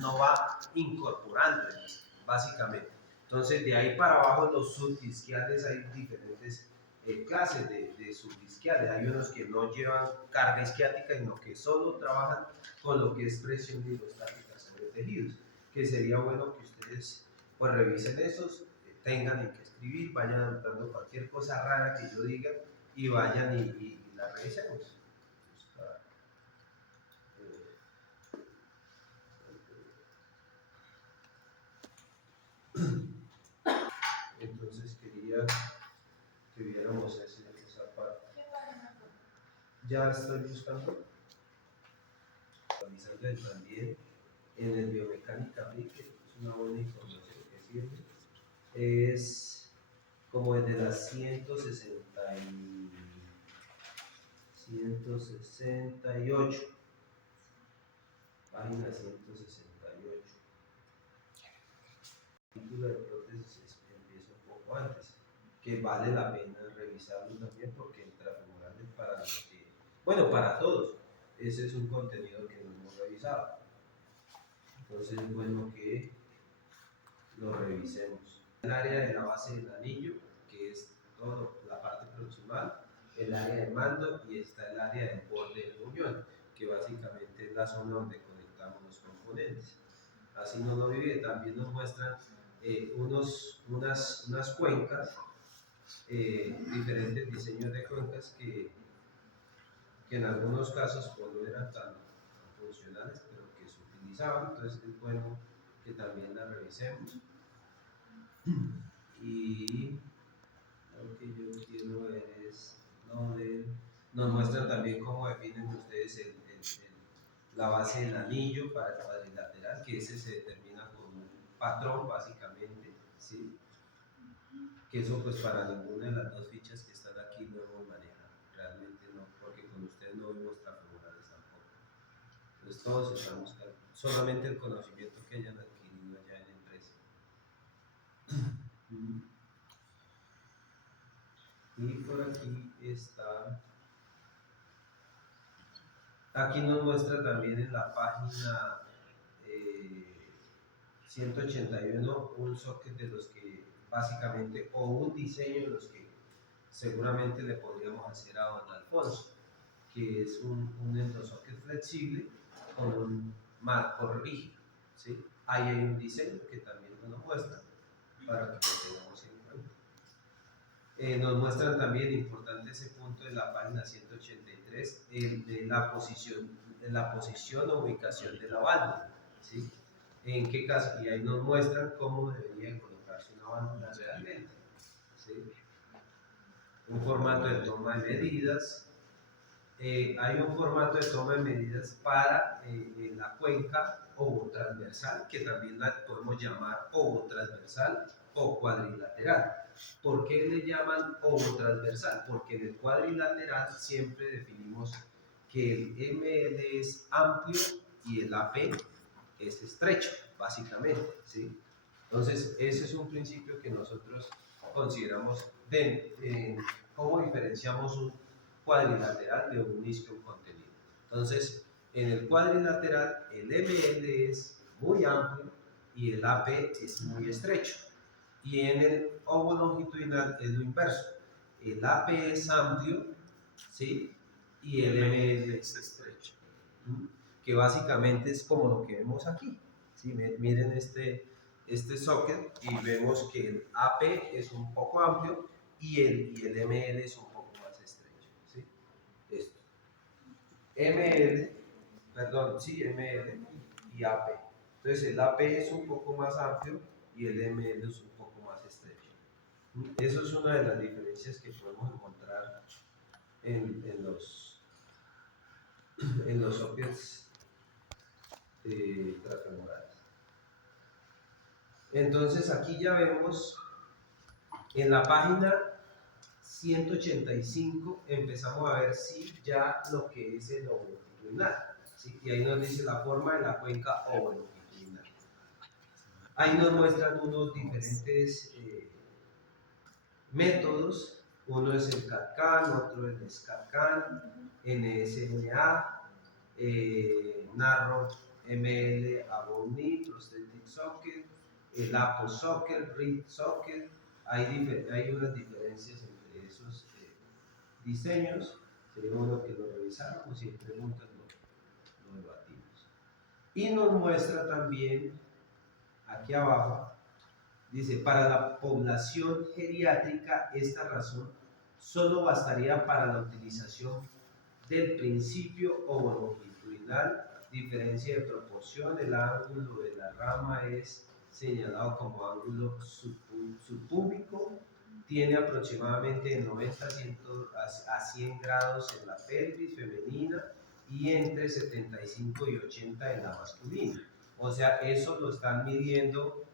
no va incorporando, básicamente. Entonces, de ahí para abajo, los subdisquiales, hay diferentes clases de subdisquiales. Hay unos que no llevan carga isquiática, sino que solo trabajan con lo que es presión hidrostática sobre tejidos, que sería bueno que ustedes pues revisen esos, tengan en qué escribir, vayan anotando cualquier cosa rara que yo diga y vayan y la revisemos. Entonces quería que viéramos esa parte. Ya estoy buscando, revisando también en el biomecánica B, que es una buena información que sirve, es como desde las 168, página 168. El título de prótesis empieza un poco antes, que vale la pena revisarlo también porque el intrafemoral es para los que, bueno, para todos, ese es un contenido que no hemos revisado. Entonces es bueno que lo revisemos. El área de la base del anillo, que es toda la parte proximal, el área de mando y está el área del borde de la unión, que básicamente es la zona donde conectamos los componentes. Así nos lo divide. También nos muestran unas cuencas, diferentes diseños de cuencas que en algunos casos pues, no eran tan funcionales, pero que se utilizaban. Entonces es bueno que también las revisemos. Y lo que yo quiero ver es nos muestran también cómo definen ustedes la base del anillo para el cuadrilateral, que ese se determina con un patrón básicamente, ¿sí? Que eso pues para ninguna de las dos fichas que están aquí lo hemos manejado, realmente no, porque con ustedes no vemos trafemorales tampoco. Entonces todos estamos solamente el conocimiento que hayan adquirido ya en empresa. Y por aquí está, aquí nos muestra también en la página 181 un socket de los que básicamente, o un diseño de los que seguramente le podríamos hacer a don Alfonso, que es un endosocket flexible con un marco rígido, ¿sí? Ahí hay un diseño que también nos muestra para que lo tengamos en cuenta. Nos muestran también, importante ese punto de la página 183, de la posición o ubicación de la válvula, ¿sí? En qué caso, y ahí nos muestran cómo debería colocarse una válvula realmente, ¿sí? Un formato de toma de medidas. Hay un formato de toma de medidas para la cuenca ovotransversal, que también la podemos llamar ovotransversal o cuadrilateral. ¿Por qué le llaman ovotransversal? Porque en el cuadrilateral siempre definimos que el ML es amplio y el AP es estrecho, básicamente, ¿sí? Entonces, ese es un principio que nosotros consideramos cómo diferenciamos un cuadrilateral de un isquio contenido. Entonces, en el cuadrilateral, el ML es muy amplio y el AP es muy estrecho. Y en el ovo longitudinal es lo inverso. El AP es amplio, ¿sí? Y el ML es estrecho. Que básicamente es como lo que vemos aquí. ¿Sí? Miren este socket y vemos que el AP es un poco amplio y el ML es un poco más estrecho. ¿Sí? Esto. ML y AP. Entonces el AP es un poco más amplio y el ML es un poco más estrecho. Eso es una de las diferencias que podemos encontrar en los sockets trafemorales. Entonces aquí ya vemos en la página 185 empezamos a ver si ya lo que es el ovo longitudinal, ¿sí? Y ahí nos dice la forma de la cuenca ovo longitudinal. Ahí nos muestran unos diferentes métodos. Uno es el CAD-CAM, otro es el SCAD-CAM, NSNA, Narrow ML above knee, prosthetic socket, el Apple socket, rib socket. Hay unas diferencias entre esos diseños. Sería bueno que lo revisáramos y en preguntas lo debatimos. Y nos muestra también, aquí abajo, dice, para la población geriátrica esta razón solo bastaría para la utilización del principio homonolongitudinal, diferencia de proporción, el ángulo de la rama es señalado como ángulo subpúbico, tiene aproximadamente de 90 a 100 grados en la pelvis femenina y entre 75 y 80 en la masculina. O sea, eso lo están midiendo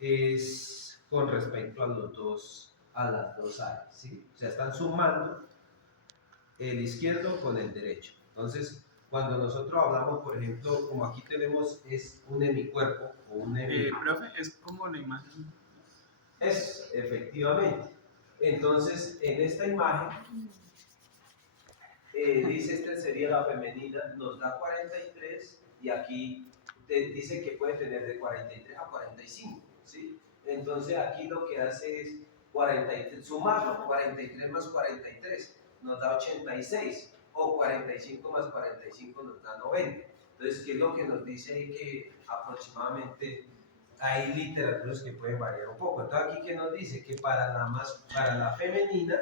es con respecto a las dos áreas, ¿sí? O sea, están sumando el izquierdo con el derecho. Entonces, cuando nosotros hablamos, por ejemplo, como aquí tenemos, es un hemicuerpo o un profe, es como la imagen. Es, efectivamente. Entonces, en esta imagen, dice esta sería la femenina, nos da 43 y aquí dice que puede tener de 43 a 45, ¿sí? Entonces aquí lo que hace es 43, sumarlo, 43 más 43 nos da 86, o 45 más 45 nos da 90. Entonces, ¿qué es lo que nos dice ahí? Que aproximadamente hay literaturas que pueden variar un poco. Entonces, aquí que nos dice que para la femenina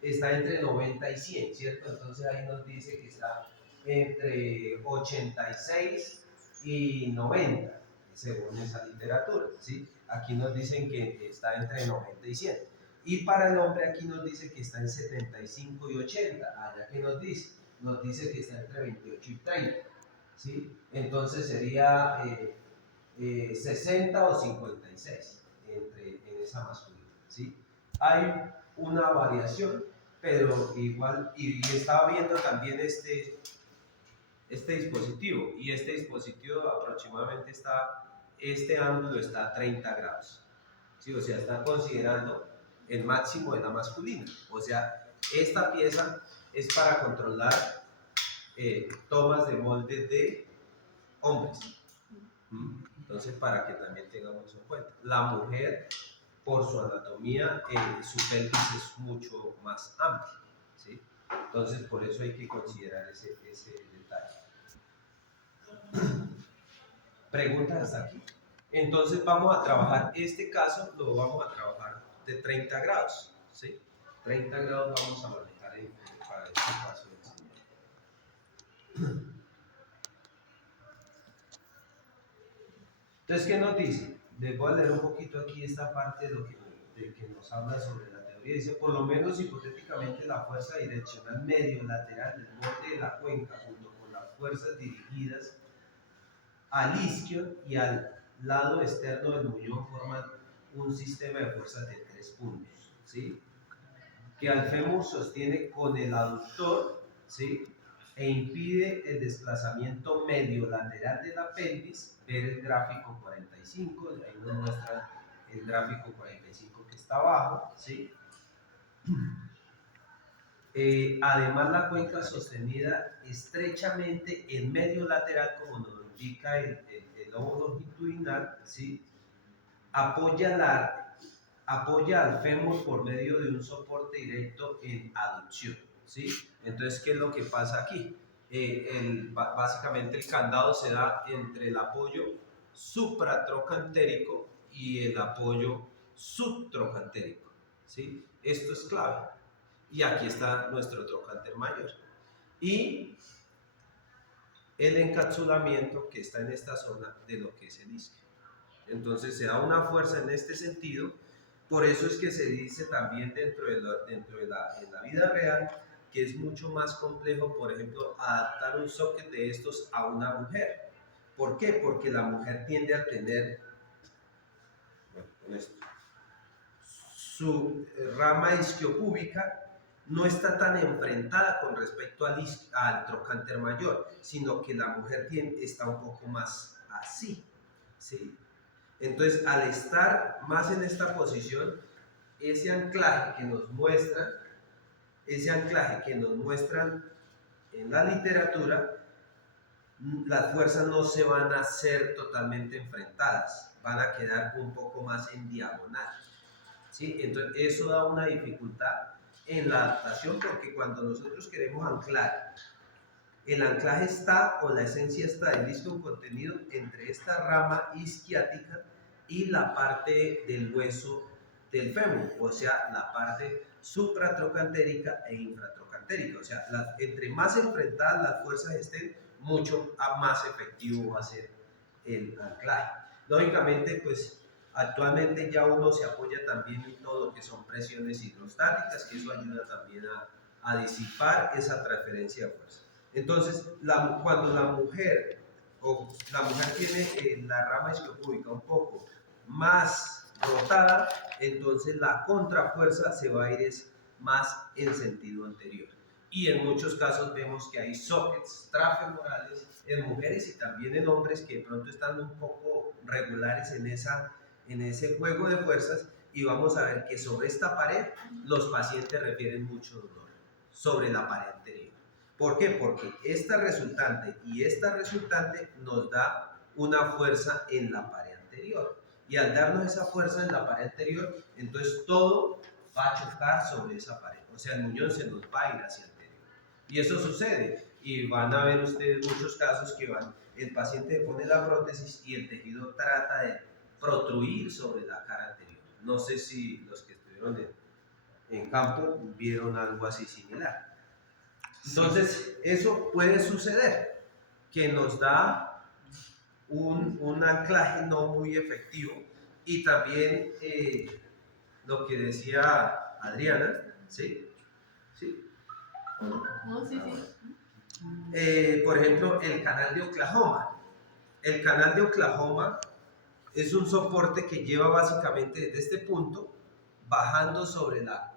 está entre 90 y 100, ¿cierto? Entonces ahí nos dice que está entre 86 y 90, según esa literatura, ¿sí? Aquí nos dicen que está entre 90 y 100. Y para el hombre aquí nos dice que está en 75 y 80. Allá que nos dice que está entre 28 y 30, ¿sí? Entonces sería 60 o 56 en esa masculina, ¿sí? Hay una variación, pero igual, y estaba viendo también este dispositivo, y este dispositivo aproximadamente este ángulo está a 30 grados, ¿sí? O sea, están considerando el máximo de la masculina, o sea, esta pieza es para controlar tomas de molde de hombres. Entonces, para que también tengamos eso en cuenta. La mujer, por su anatomía, su pelvis es mucho más amplia, ¿sí? Entonces, por eso hay que considerar ese detalle. ¿Preguntas hasta aquí? Entonces, vamos a trabajar, este caso lo vamos a trabajar de 30 grados, ¿sí? 30 grados vamos a manejar para este caso del señor. Entonces, ¿qué nos dice? Les voy a leer un poquito aquí esta parte de que nos habla sobre la teoría. Dice, por lo menos hipotéticamente la fuerza direccional medio-lateral del borde de la cuenca junto con las fuerzas dirigidas al isquio y al lado externo del muñón forman un sistema de fuerzas de 3 puntos, ¿sí? Que al fémur sostiene con el aductor, ¿sí? E impide el desplazamiento medio lateral de la pelvis. Ver el gráfico 45, ahí nos muestra el gráfico 45 que está abajo, ¿sí? Además, la cuenca sostenida estrechamente en medio lateral, como nos lo indica el lobo longitudinal, ¿sí? apoya al fémur por medio de un soporte directo en aducción, ¿sí? Entonces, ¿qué es lo que pasa aquí? Básicamente el candado se da entre el apoyo supratrocantérico y el apoyo subtrocantérico, ¿sí? Esto es clave. Y aquí está nuestro trocánter mayor. Y el encapsulamiento que está en esta zona de lo que es el isquio. Entonces se da una fuerza en este sentido. Por eso es que se dice también dentro de la vida real que es mucho más complejo, por ejemplo, adaptar un socket de estos a una mujer. ¿Por qué? Porque la mujer tiende a tener, bueno, con esto, su rama isquiopúbica no está tan enfrentada con respecto al trocánter mayor, sino que la mujer está un poco más así, ¿sí? Entonces, al estar más en esta posición, ese anclaje que nos muestran en la literatura, las fuerzas no se van a hacer totalmente enfrentadas, van a quedar un poco más en diagonal, ¿sí? Entonces eso da una dificultad en la adaptación, porque cuando nosotros queremos anclar, el anclaje está, o la esencia está del disco contenido entre esta rama isquiática y la parte del hueso del fémur, o sea, la parte supratrocantérica e infratrocantérica. O sea, entre más enfrentadas las fuerzas estén, mucho más efectivo va a ser el anclaje. Lógicamente, pues actualmente ya uno se apoya también en todo lo que son presiones hidrostáticas, que eso ayuda también a disipar esa transferencia de fuerza. Entonces, cuando la mujer tiene la rama isquiopúbica un poco más rotada, entonces la contrafuerza se va a ir más en sentido anterior. Y en muchos casos vemos que hay sockets trafemorales en mujeres y también en hombres que de pronto están un poco regulares en ese juego de fuerzas, y vamos a ver que sobre esta pared los pacientes refieren mucho dolor, sobre la pared anterior. ¿Por qué? Porque esta resultante y esta resultante nos da una fuerza en la pared anterior. Y al darnos esa fuerza en la pared anterior, entonces todo va a chocar sobre esa pared. O sea, el muñón se nos va a ir hacia el anterior. Y eso sucede. Y van a ver ustedes muchos casos que el paciente pone la prótesis y el tejido trata de protruir sobre la cara anterior. No sé si los que estuvieron en campo vieron algo así similar. Entonces, eso puede suceder, que nos da un anclaje no muy efectivo. Y también lo que decía Adriana, ¿sí? ¿Sí? No, sí, sí. Por ejemplo, el canal de Oklahoma. El canal de Oklahoma es un soporte que lleva básicamente desde este punto, bajando sobre la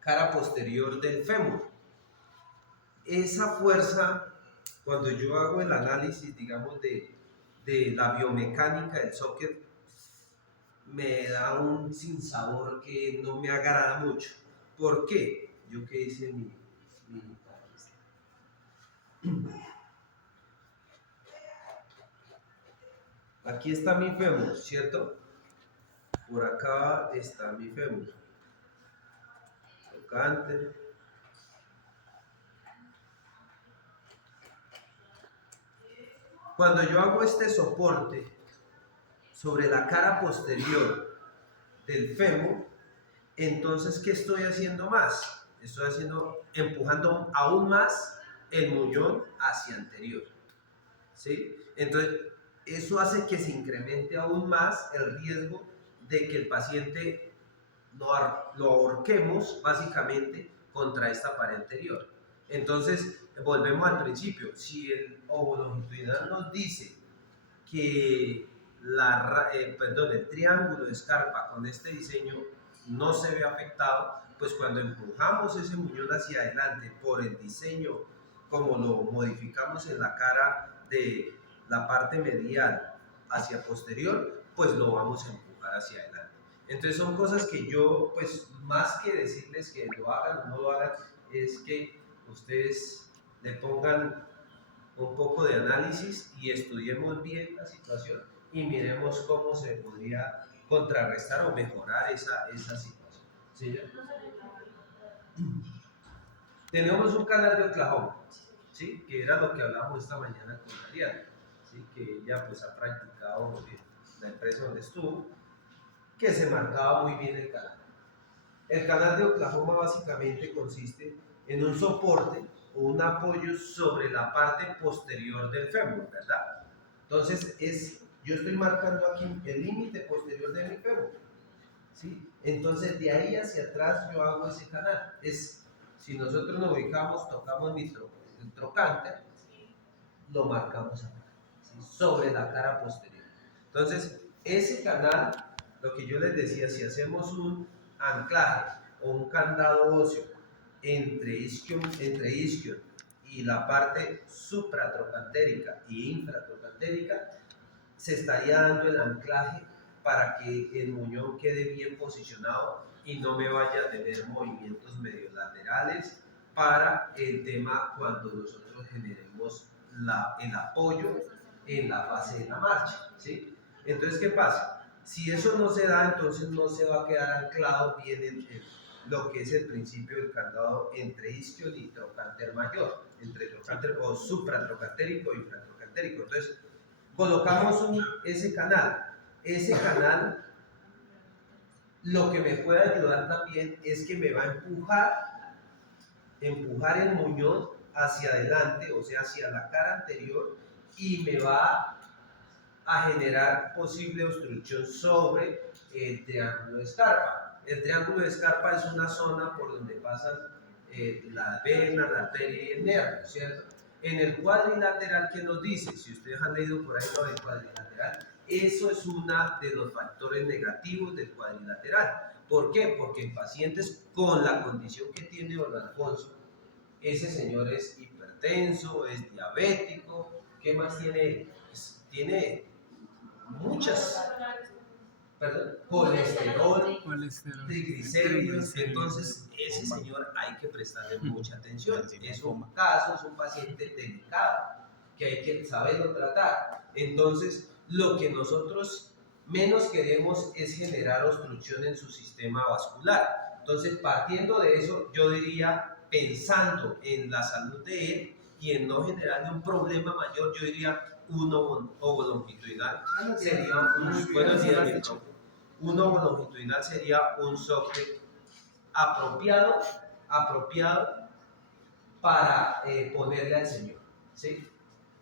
cara posterior del fémur. Esa fuerza, cuando yo hago el análisis, digamos, de la biomecánica del socket, me da un sinsabor que no me agrada mucho. ¿Por qué? Yo que hice aquí está mi fémur, ¿cierto? Por acá está mi fémur. Tocante. Cuando yo hago este soporte sobre la cara posterior del fémur, entonces, ¿qué estoy haciendo más? Estoy empujando aún más el muñón hacia anterior, ¿sí? Entonces, eso hace que se incremente aún más el riesgo de que el paciente lo ahorquemos básicamente contra esta pared anterior. Entonces, volvemos al principio. Si el ovo longitudinal nos dice que el triángulo de Scarpa con este diseño no se ve afectado, pues cuando empujamos ese muñón hacia adelante por el diseño, como lo modificamos en la cara de la parte medial hacia posterior, pues lo vamos a empujar hacia adelante. Entonces son cosas que yo, pues más que decirles que lo hagan o no lo hagan, es que ustedes le pongan un poco de análisis y estudiemos bien la situación y miremos cómo se podría contrarrestar o mejorar esa situación. ¿Sí? Tenemos un canal de Oklahoma, ¿sí? Que era lo que hablábamos esta mañana con Mariana, ¿sí? Que ella pues ha practicado la empresa donde estuvo, que se marcaba muy bien el canal. El canal de Oklahoma básicamente consiste en un soporte o un apoyo sobre la parte posterior del fémur, ¿verdad? Entonces, yo estoy marcando aquí el límite posterior de mi fémur, ¿sí? Entonces, de ahí hacia atrás yo hago ese canal. Si nosotros nos ubicamos, tocamos el trocánter, lo marcamos acá, ¿sí? Sobre la cara posterior. Entonces, ese canal, lo que yo les decía, si hacemos un anclaje o un candado óseo entre isquion y la parte supratrocantérica y infratrocantérica, se estaría dando el anclaje para que el muñón quede bien posicionado y no me vaya a tener movimientos medio laterales para el tema cuando nosotros generemos el apoyo en la fase de la marcha, ¿sí? Entonces, ¿qué pasa? Si eso no se da, entonces no se va a quedar anclado bien en lo que es el principio del candado entre isquion y trocánter mayor, entre trocánter o supratrocantérico y infratrocantérico. Entonces, colocamos ese canal. Ese canal lo que me puede ayudar también es que me va a empujar el muñón hacia adelante, o sea, hacia la cara anterior, y me va a generar posible obstrucción sobre el triángulo de Scarpa. El triángulo de Scarpa es una zona por donde pasan la vena, la arteria y el nervio, ¿cierto? En el cuadrilateral, ¿qué nos dice? Si ustedes han leído por ahí lo del cuadrilateral, eso es uno de los factores negativos del cuadrilateral. ¿Por qué? Porque en pacientes con la condición que tiene don Alfonso, ese señor es hipertenso, es diabético, ¿qué más tiene? Tiene muchas, colesterol, triglicéridos. Entonces ese señor hay que prestarle mucha atención. Es un caso, es un paciente delicado que hay que saberlo tratar. Entonces lo que nosotros menos queremos es generar obstrucción en su sistema vascular. Entonces, partiendo de eso, yo diría, pensando en la salud de él y en no generarle un problema mayor, yo diría un ovo longitudinal sería un ovo longitudinal sería un socket apropiado para ponerle al señor, ¿sí?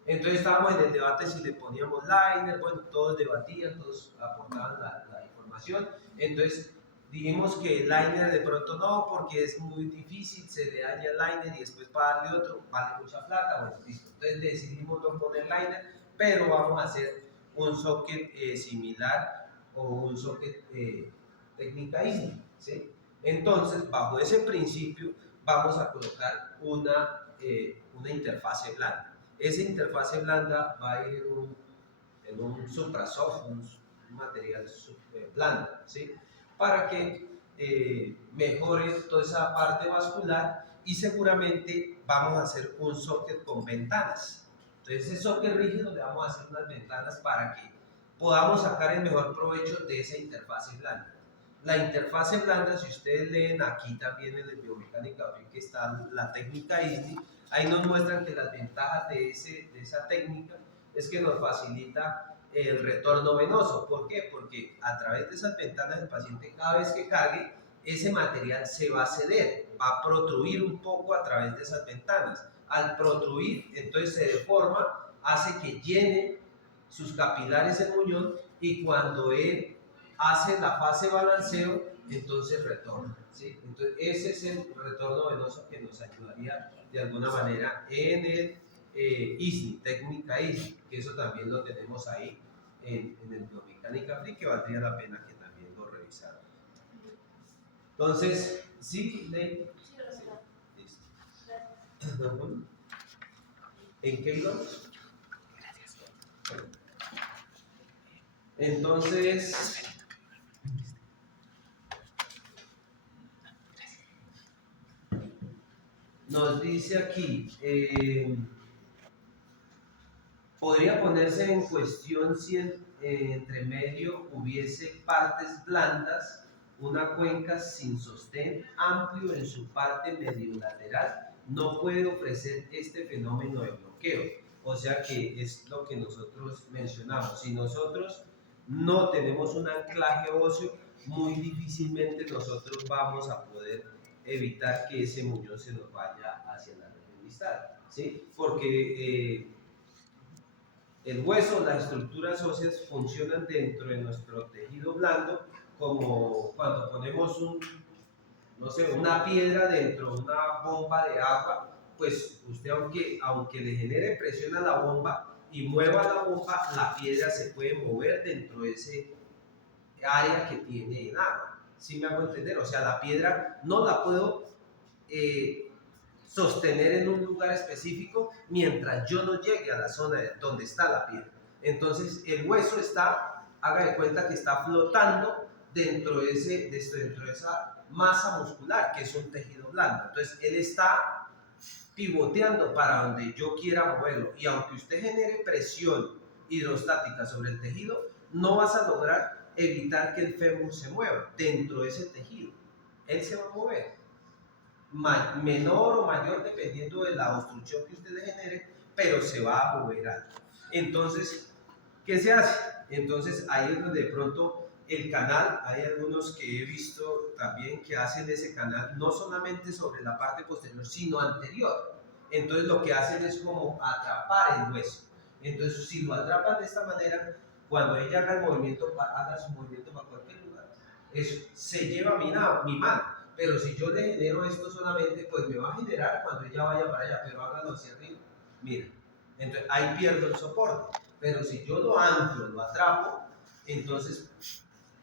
Entonces estábamos en el debate si le poníamos liner, bueno, todos debatían, todos aportaban la información. Entonces dijimos que el liner de pronto no, porque es muy difícil, se le daña el liner y después para darle otro vale mucha plata. Bueno, listo. Entonces decidimos no poner liner, pero vamos a hacer un socket similar o un socket técnica ISNI, ¿sí? Entonces, bajo ese principio, vamos a colocar una interfase blanda. Esa interfase blanda va a ir en un suprasoft, un material blando, ¿sí? Para que mejore toda esa parte vascular, y seguramente vamos a hacer un socket con ventanas. Entonces, ese socket rígido le vamos a hacer unas ventanas para que podamos sacar el mejor provecho de esa interfase blanda. La interfase blanda, si ustedes leen aquí también en el biomecánica que está la técnica ISNI, ahí nos muestran que las ventajas de esa técnica es que nos facilita el retorno venoso. ¿Por qué? Porque a través de esas ventanas el paciente, cada vez que cargue, ese material se va a ceder, va a protruir un poco a través de esas ventanas. Al protruir, entonces se deforma, hace que llene sus capilares el muñón, y cuando él hace la fase balanceo, entonces retorna, ¿sí? Entonces ese es el retorno venoso que nos ayudaría de alguna manera en el ISNI, técnica ISNI, que eso también lo tenemos ahí en el biomecánica free, que valdría la pena que también lo revisaran. Entonces, ¿sí, Ley? Sí, listo. ¿En qué íbamos? Entonces, nos dice aquí, podría ponerse en cuestión si entre medio hubiese partes blandas, una cuenca sin sostén amplio en su parte mediolateral, no puede ofrecer este fenómeno de bloqueo. O sea que es lo que nosotros mencionamos. Si nosotros no tenemos un anclaje óseo, muy difícilmente nosotros vamos a poder evitar que ese muñón se nos vaya hacia la región distal, ¿sí? Porque el hueso, las estructuras óseas funcionan dentro de nuestro tejido blando como cuando ponemos una piedra dentro de una bomba de agua. Pues usted aunque le genere presión a la bomba y mueva la bomba, la piedra se puede mover dentro de ese área que tiene en agua. ¿Sí me hago entender? O sea, la piedra no la puedo sostener en un lugar específico mientras yo no llegue a la zona donde está la piedra. Entonces el hueso está, haga de cuenta que está flotando dentro de esa masa muscular, que es un tejido blando. Entonces él está pivoteando para donde yo quiera moverlo. Y aunque usted genere presión hidrostática sobre el tejido, no vas a lograr evitar que el fémur se mueva dentro de ese tejido. Él se va a mover, menor o mayor dependiendo de la obstrucción que usted le genere, pero se va a mover algo. Entonces, ¿qué se hace? Entonces ahí es donde de pronto el canal, hay algunos que he visto también que hacen ese canal no solamente sobre la parte posterior, sino anterior. Entonces lo que hacen es como atrapar el hueso. Entonces si lo atrapan de esta manera, cuando ella haga el movimiento, haga su movimiento para cualquier lugar, eso se lleva mi mano. Pero si yo le genero esto solamente, pues me va a generar cuando ella vaya para allá, pero hágalo hacia arriba. Mira, entonces ahí pierdo el soporte. Pero si yo lo anclo, lo atrapo, entonces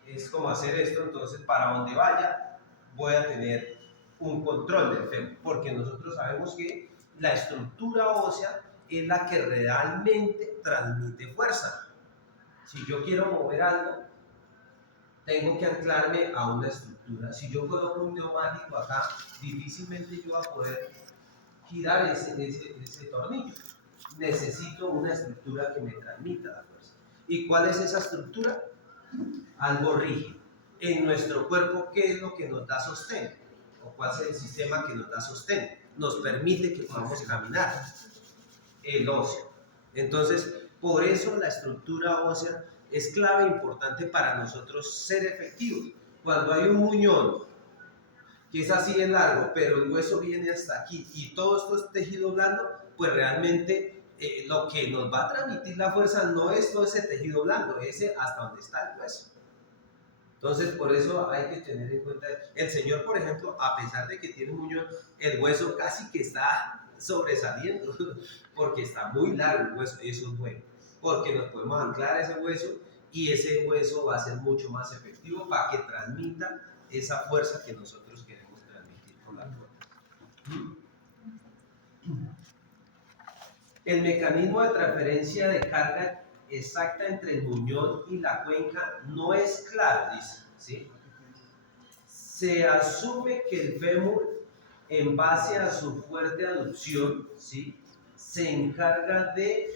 es como hacer esto. Entonces para donde vaya voy a tener un control del fémur, porque nosotros sabemos que la estructura ósea es la que realmente transmite fuerza. Si yo quiero mover algo, tengo que anclarme a una estructura. Si yo coloco un neumático acá, difícilmente yo voy a poder girar ese tornillo. Necesito una estructura que me transmita la fuerza. ¿Y cuál es esa estructura? Algo rígido. En nuestro cuerpo, ¿qué es lo que nos da sostén? ¿O cuál es el sistema que nos da sostén? Nos permite que podamos caminar. El óseo. Entonces, por eso la estructura ósea es clave e importante para nosotros ser efectivos. Cuando hay un muñón que es así de largo, pero el hueso viene hasta aquí y todo esto es tejido blando, pues realmente lo que nos va a transmitir la fuerza no es todo ese tejido blando, ese hasta donde está el hueso. Entonces, por eso hay que tener en cuenta, el señor, por ejemplo, a pesar de que tiene un muñón, el hueso casi que está sobresaliendo, porque está muy largo el hueso, eso es bueno, porque nos podemos anclar a ese hueso y ese hueso va a ser mucho más efectivo para que transmita esa fuerza que nosotros queremos transmitir con la cuerda. El mecanismo de transferencia de carga exacta entre el muñón y la cuenca no es claro, dice, ¿sí? Se asume que el fémur, en base a su fuerte aducción, ¿sí?, se encarga de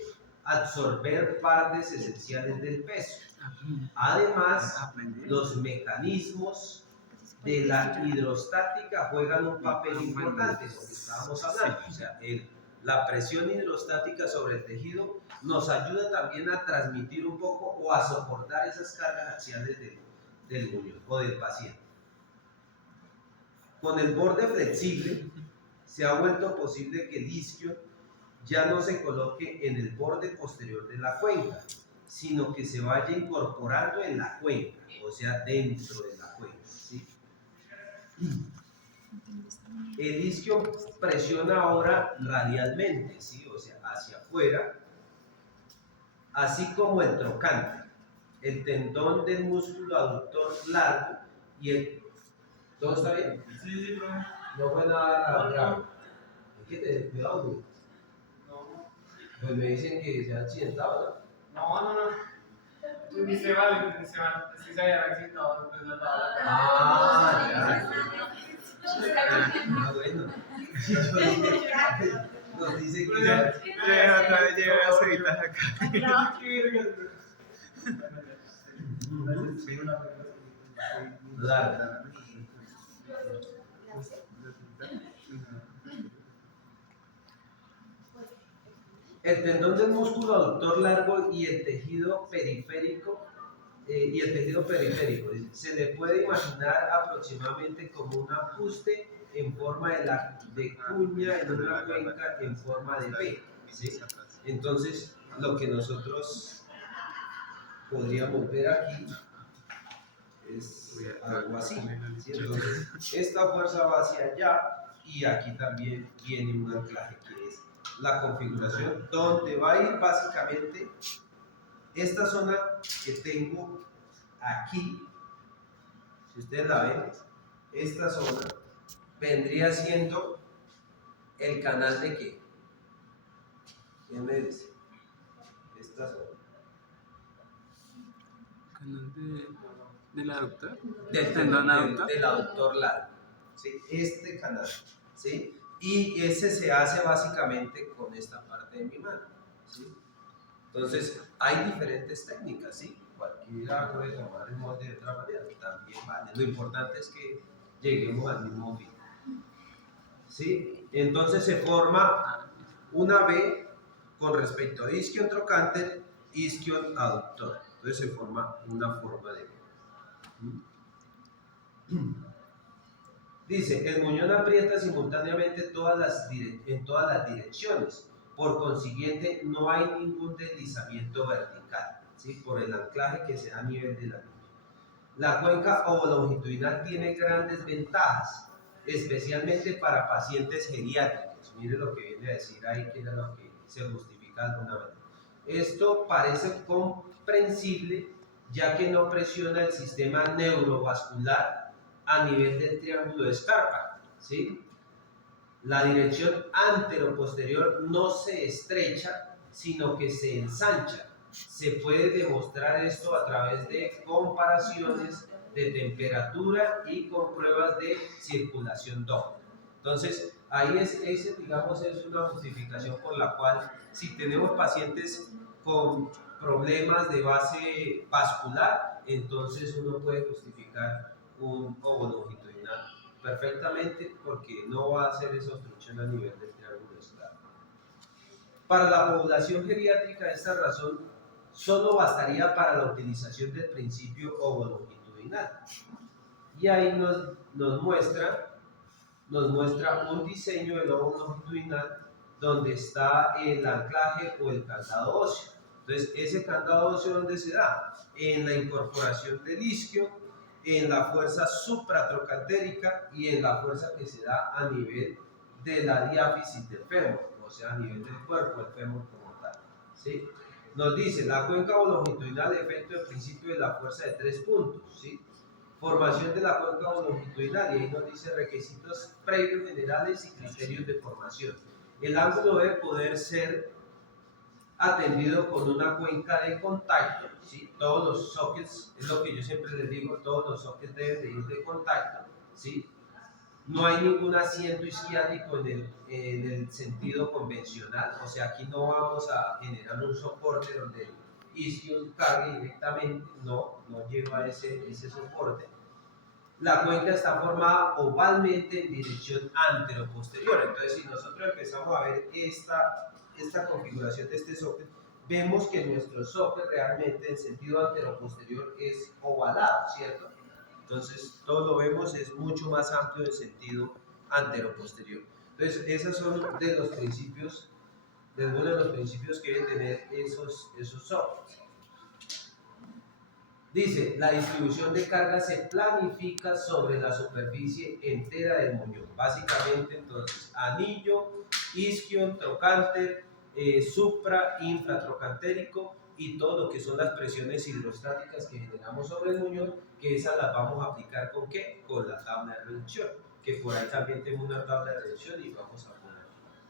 absorber partes esenciales del peso. Además, los mecanismos de la hidrostática juegan un papel importante, lo que estábamos hablando. O sea, la presión hidrostática sobre el tejido nos ayuda también a transmitir un poco o a soportar esas cargas axiales del muñón o del paciente. Con el borde flexible se ha vuelto posible que el isquio ya no se coloque en el borde posterior de la cuenca, sino que se vaya incorporando en la cuenca, o sea, dentro de la cuenca, ¿sí? El isquio presiona ahora radialmente, ¿sí?, o sea, hacia afuera, así como el trocánter, el tendón del músculo aductor largo y el... ¿Todo está bien? Sí, sí, profe. No fue nada grave. Es que te cuidado, güey. No, Pues me dicen que se ha accidentado, no. Pues ni se vale. Es que se había accidentado después de toda la cara. Ah, ya. Ah, bueno. Nos dice que ya. Llega otra vez, llega las cebitas acá. Claro. El tendón del músculo aductor largo y el tejido periférico, se le puede imaginar aproximadamente como un ajuste en forma de cuña en una cuenca en forma de V, ¿sí? Entonces, lo que nosotros podríamos ver aquí es algo así, ¿sí? Entonces, esta fuerza va hacia allá y aquí también viene un anclaje que es la configuración donde va a ir básicamente esta zona que tengo aquí. Si ustedes la ven, esta zona vendría siendo el canal de ¿qué? ¿Quién me dice? Esta zona. ¿Canal del aductor? Del tendón aductor? del aductor largo, ¿sí? Este canal, ¿sí? y ese se hace básicamente con esta parte de mi mano, ¿sí? Entonces, hay diferentes técnicas, ¿sí? Cualquiera puede tomar el molde de otra manera, también vale. Lo importante es que lleguemos al mismo fin, ¿sí? Entonces se forma una V con respecto a isquion trocánter, isquion aductor. Entonces se forma una forma de V. Dice, el muñón aprieta simultáneamente en todas las direcciones. Por consiguiente, no hay ningún deslizamiento vertical, ¿sí? Por el anclaje que se da a nivel de la línea. La cuenca ovolongitudinal tiene grandes ventajas, especialmente para pacientes geriátricos. Mire lo que viene a decir ahí, que era lo que se justifica de alguna manera. Esto parece comprensible, ya que no presiona el sistema neurovascular a nivel del triángulo de Scarpa, ¿sí? La dirección antero-posterior no se estrecha, sino que se ensancha. Se puede demostrar esto a través de comparaciones de temperatura y con pruebas de circulación Doppler. Entonces, ahí digamos, es una justificación por la cual, si tenemos pacientes con problemas de base vascular, entonces uno puede justificar un ovolongitudinal perfectamente, porque no va a hacer esa obstrucción a nivel del triángulo escalar. Para la población geriátrica, esta razón solo bastaría para la utilización del principio ovolongitudinal. Y ahí nos muestra un diseño del ovolongitudinal donde está el anclaje o el candado óseo. Entonces, ese candado óseo, ¿dónde se da? En la incorporación del isquio, en la fuerza supratrocantérica y en la fuerza que se da a nivel de la diáfisis del fémur, o sea, a nivel del cuerpo, el fémur como tal, ¿sí? Nos dice, la cuenca ovolongitudinal, efecto del principio de la fuerza de 3 puntos, ¿sí? Formación de la cuenca ovolongitudinal, y ahí nos dice requisitos previos generales y criterios de formación. El ángulo debe poder ser atendido con una cuenca de contacto, ¿sí? Todos los sockets, es lo que yo siempre les digo, todos los sockets deben de ir de contacto, ¿sí? No hay ningún asiento isquiático en el sentido convencional, o sea, aquí no vamos a generar un soporte donde el isquio cargue directamente, no lleva ese soporte. La cuenca está formada ovalmente en dirección antero-posterior. Entonces, si nosotros empezamos a ver esta configuración de este socket, vemos que nuestro socket realmente en sentido antero-posterior es ovalado, ¿cierto? Entonces, todo lo vemos es mucho más amplio en sentido antero-posterior. Entonces, esos son algunos de los principios que deben tener esos sockets. Dice, la distribución de carga se planifica sobre la superficie entera del muñón. Básicamente, entonces, anillo, isquion, trocánter, supra, infratrocantérico y todo lo que son las presiones hidrostáticas que generamos sobre el muñón, que esas las vamos a aplicar ¿con qué? Con la tabla de reducción, que por ahí también tengo una tabla de reducción y vamos a poder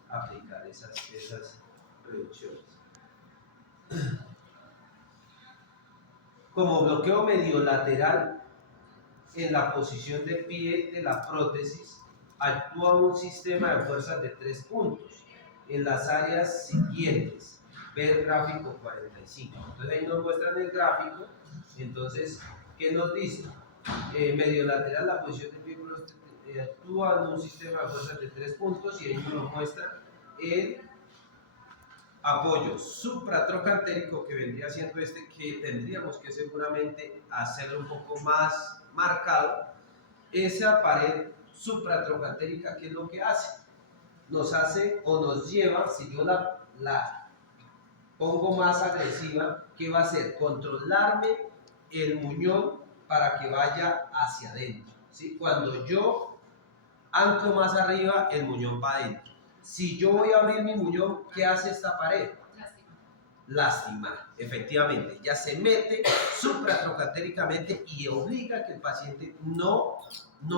aplicar esas reducciones. Como bloqueo mediolateral en la posición de pie de la prótesis, actúa un sistema de fuerzas de 3 puntos en las áreas siguientes. Ve el gráfico 45. Entonces ahí nos muestran el gráfico. Entonces, ¿qué nos dice? Mediolateral, la posición de pie actúa en un sistema de fuerzas de 3 puntos, y ahí nos muestra el apoyo supratrocantérico, que vendría siendo que tendríamos que seguramente hacerlo un poco más marcado. Esa pared supratrocantérica, ¿qué es lo que hace? Nos hace o nos lleva, si yo la pongo más agresiva, ¿qué va a hacer? Controlarme el muñón para que vaya hacia adentro, ¿sí? Cuando yo anclo más arriba, el muñón va adentro. Si yo voy a abrir mi muñón, ¿qué hace esta pared? Lastimar, efectivamente. Ya se mete supratrocantéricamente y obliga a que el paciente no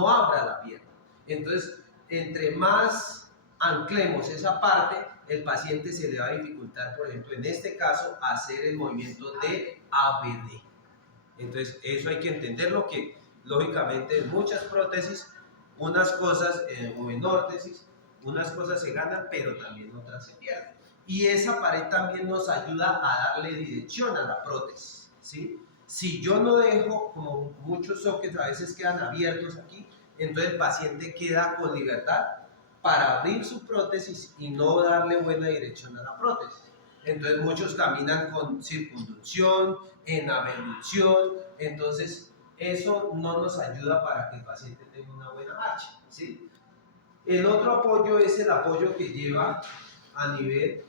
abra la pierna. Entonces, entre más anclemos esa parte, el paciente se le va a dificultar, por ejemplo, en este caso, hacer el movimiento de ABD. Entonces, eso hay que entenderlo, que lógicamente en muchas prótesis, unas cosas o en órtesis, Unas cosas se ganan, pero también otras se pierden. Y esa pared también nos ayuda a darle dirección a la prótesis, ¿sí? Si yo no dejo, como muchos sockets a veces quedan abiertos aquí, entonces el paciente queda con libertad para abrir su prótesis y no darle buena dirección a la prótesis. Entonces muchos caminan con circunducción, en abducción, entonces eso no nos ayuda para que el paciente tenga una buena marcha, ¿sí? El otro apoyo es el apoyo que lleva a nivel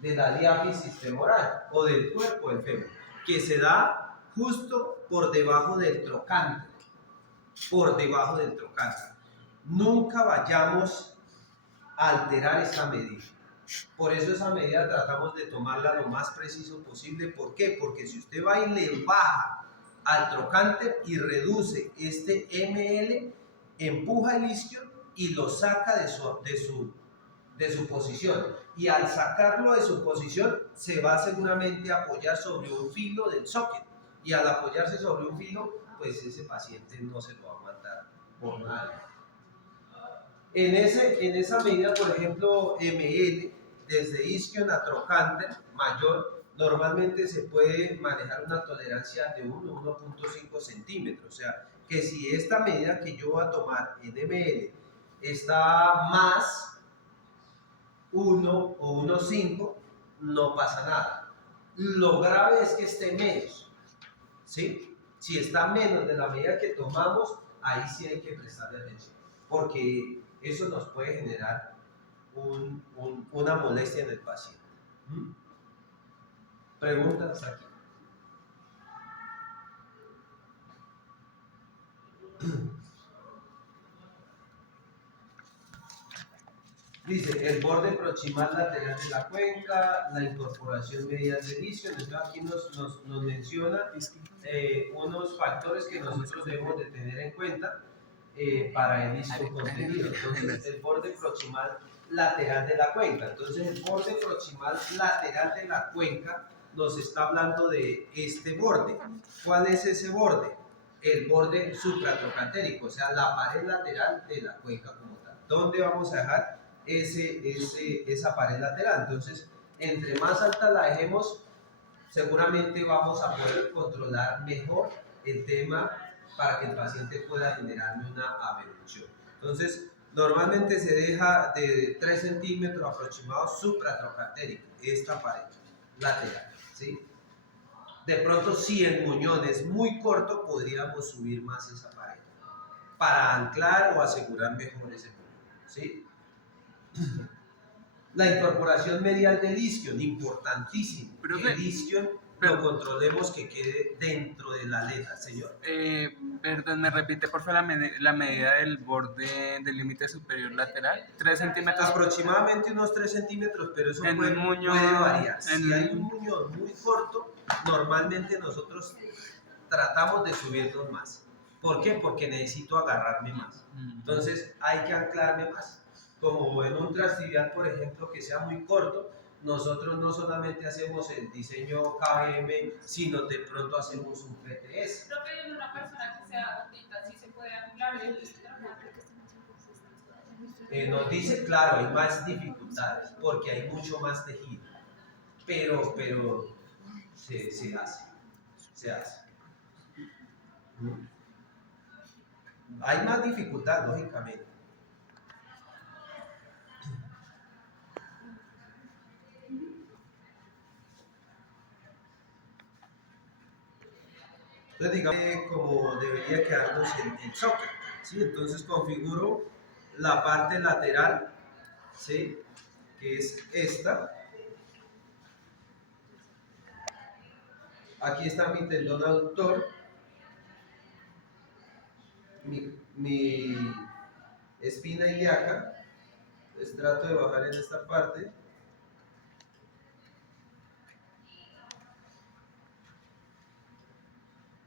de la diáfisis femoral o del cuerpo del fémur, que se da justo por debajo del trocánter, por debajo del trocánter. Nunca vayamos a alterar esa medida. Por eso esa medida tratamos de tomarla lo más preciso posible. ¿Por qué? Porque si usted va y le baja al trocánter y reduce este ml, empuja el isquio y lo saca de su posición. Y al sacarlo de su posición, se va seguramente a apoyar sobre un filo del socket. Y al apoyarse sobre un filo, pues ese paciente no se lo va a aguantar por nada. En esa medida, por ejemplo, ml, desde isquion a trocánter mayor, normalmente se puede manejar una tolerancia de 1,5 centímetros. O sea, que si esta medida que yo voy a tomar en ml está más 1 o 1,5, no pasa nada. Lo grave es que esté menos, ¿sí? Si está menos de la medida que tomamos, ahí sí hay que prestarle atención, porque eso nos puede generar una molestia en el paciente. ¿Preguntas aquí? Dice, el borde proximal lateral de la cuenca, la incorporación medial del isquio. Entonces aquí nos menciona unos factores que nosotros debemos de tener en cuenta para el isquio contenido. Entonces, el borde proximal lateral de la cuenca. Entonces, el borde proximal lateral de la cuenca nos está hablando de este borde. ¿Cuál es ese borde? El borde supratrocantérico, o sea, la pared lateral de la cuenca como tal. ¿Dónde vamos a dejar esa pared lateral? Entonces, entre más alta la dejemos, seguramente vamos a poder controlar mejor el tema para que el paciente pueda generarme una abducción. Entonces, normalmente se deja de 3 centímetros aproximados supratrocantérico, esta pared lateral, ¿sí? De pronto, si el muñón es muy corto, podríamos subir más esa pared para anclar o asegurar mejor ese muñón, ¿sí? La incorporación medial del isquion, importantísimo. Que el isquion lo controlemos, que quede dentro de la aleta, señor. Perdón, ¿me repite por favor la medida del borde del límite superior lateral? 3 centímetros. Aproximadamente unos 3 centímetros, pero eso puede variar. Si hay un muñón muy corto, normalmente nosotros tratamos de subirnos más. ¿Por qué? Porque necesito agarrarme más. Entonces hay que anclarme más. Como en un transtibial, por ejemplo, que sea muy corto, nosotros no solamente hacemos el diseño KBM, sino de pronto hacemos un PTS. Profe, en una persona que sea gordita, ¿sí se puede anclar el nos dice, claro, hay más dificultades, porque hay mucho más tejido, pero se hace. Hay más dificultad, lógicamente. Entonces, digamos como debería quedarnos el socket, ¿sí? Entonces configuro la parte lateral, ¿sí? Que es esta. Aquí está mi tendón aductor, mi espina ilíaca. Entonces trato de bajar en esta parte.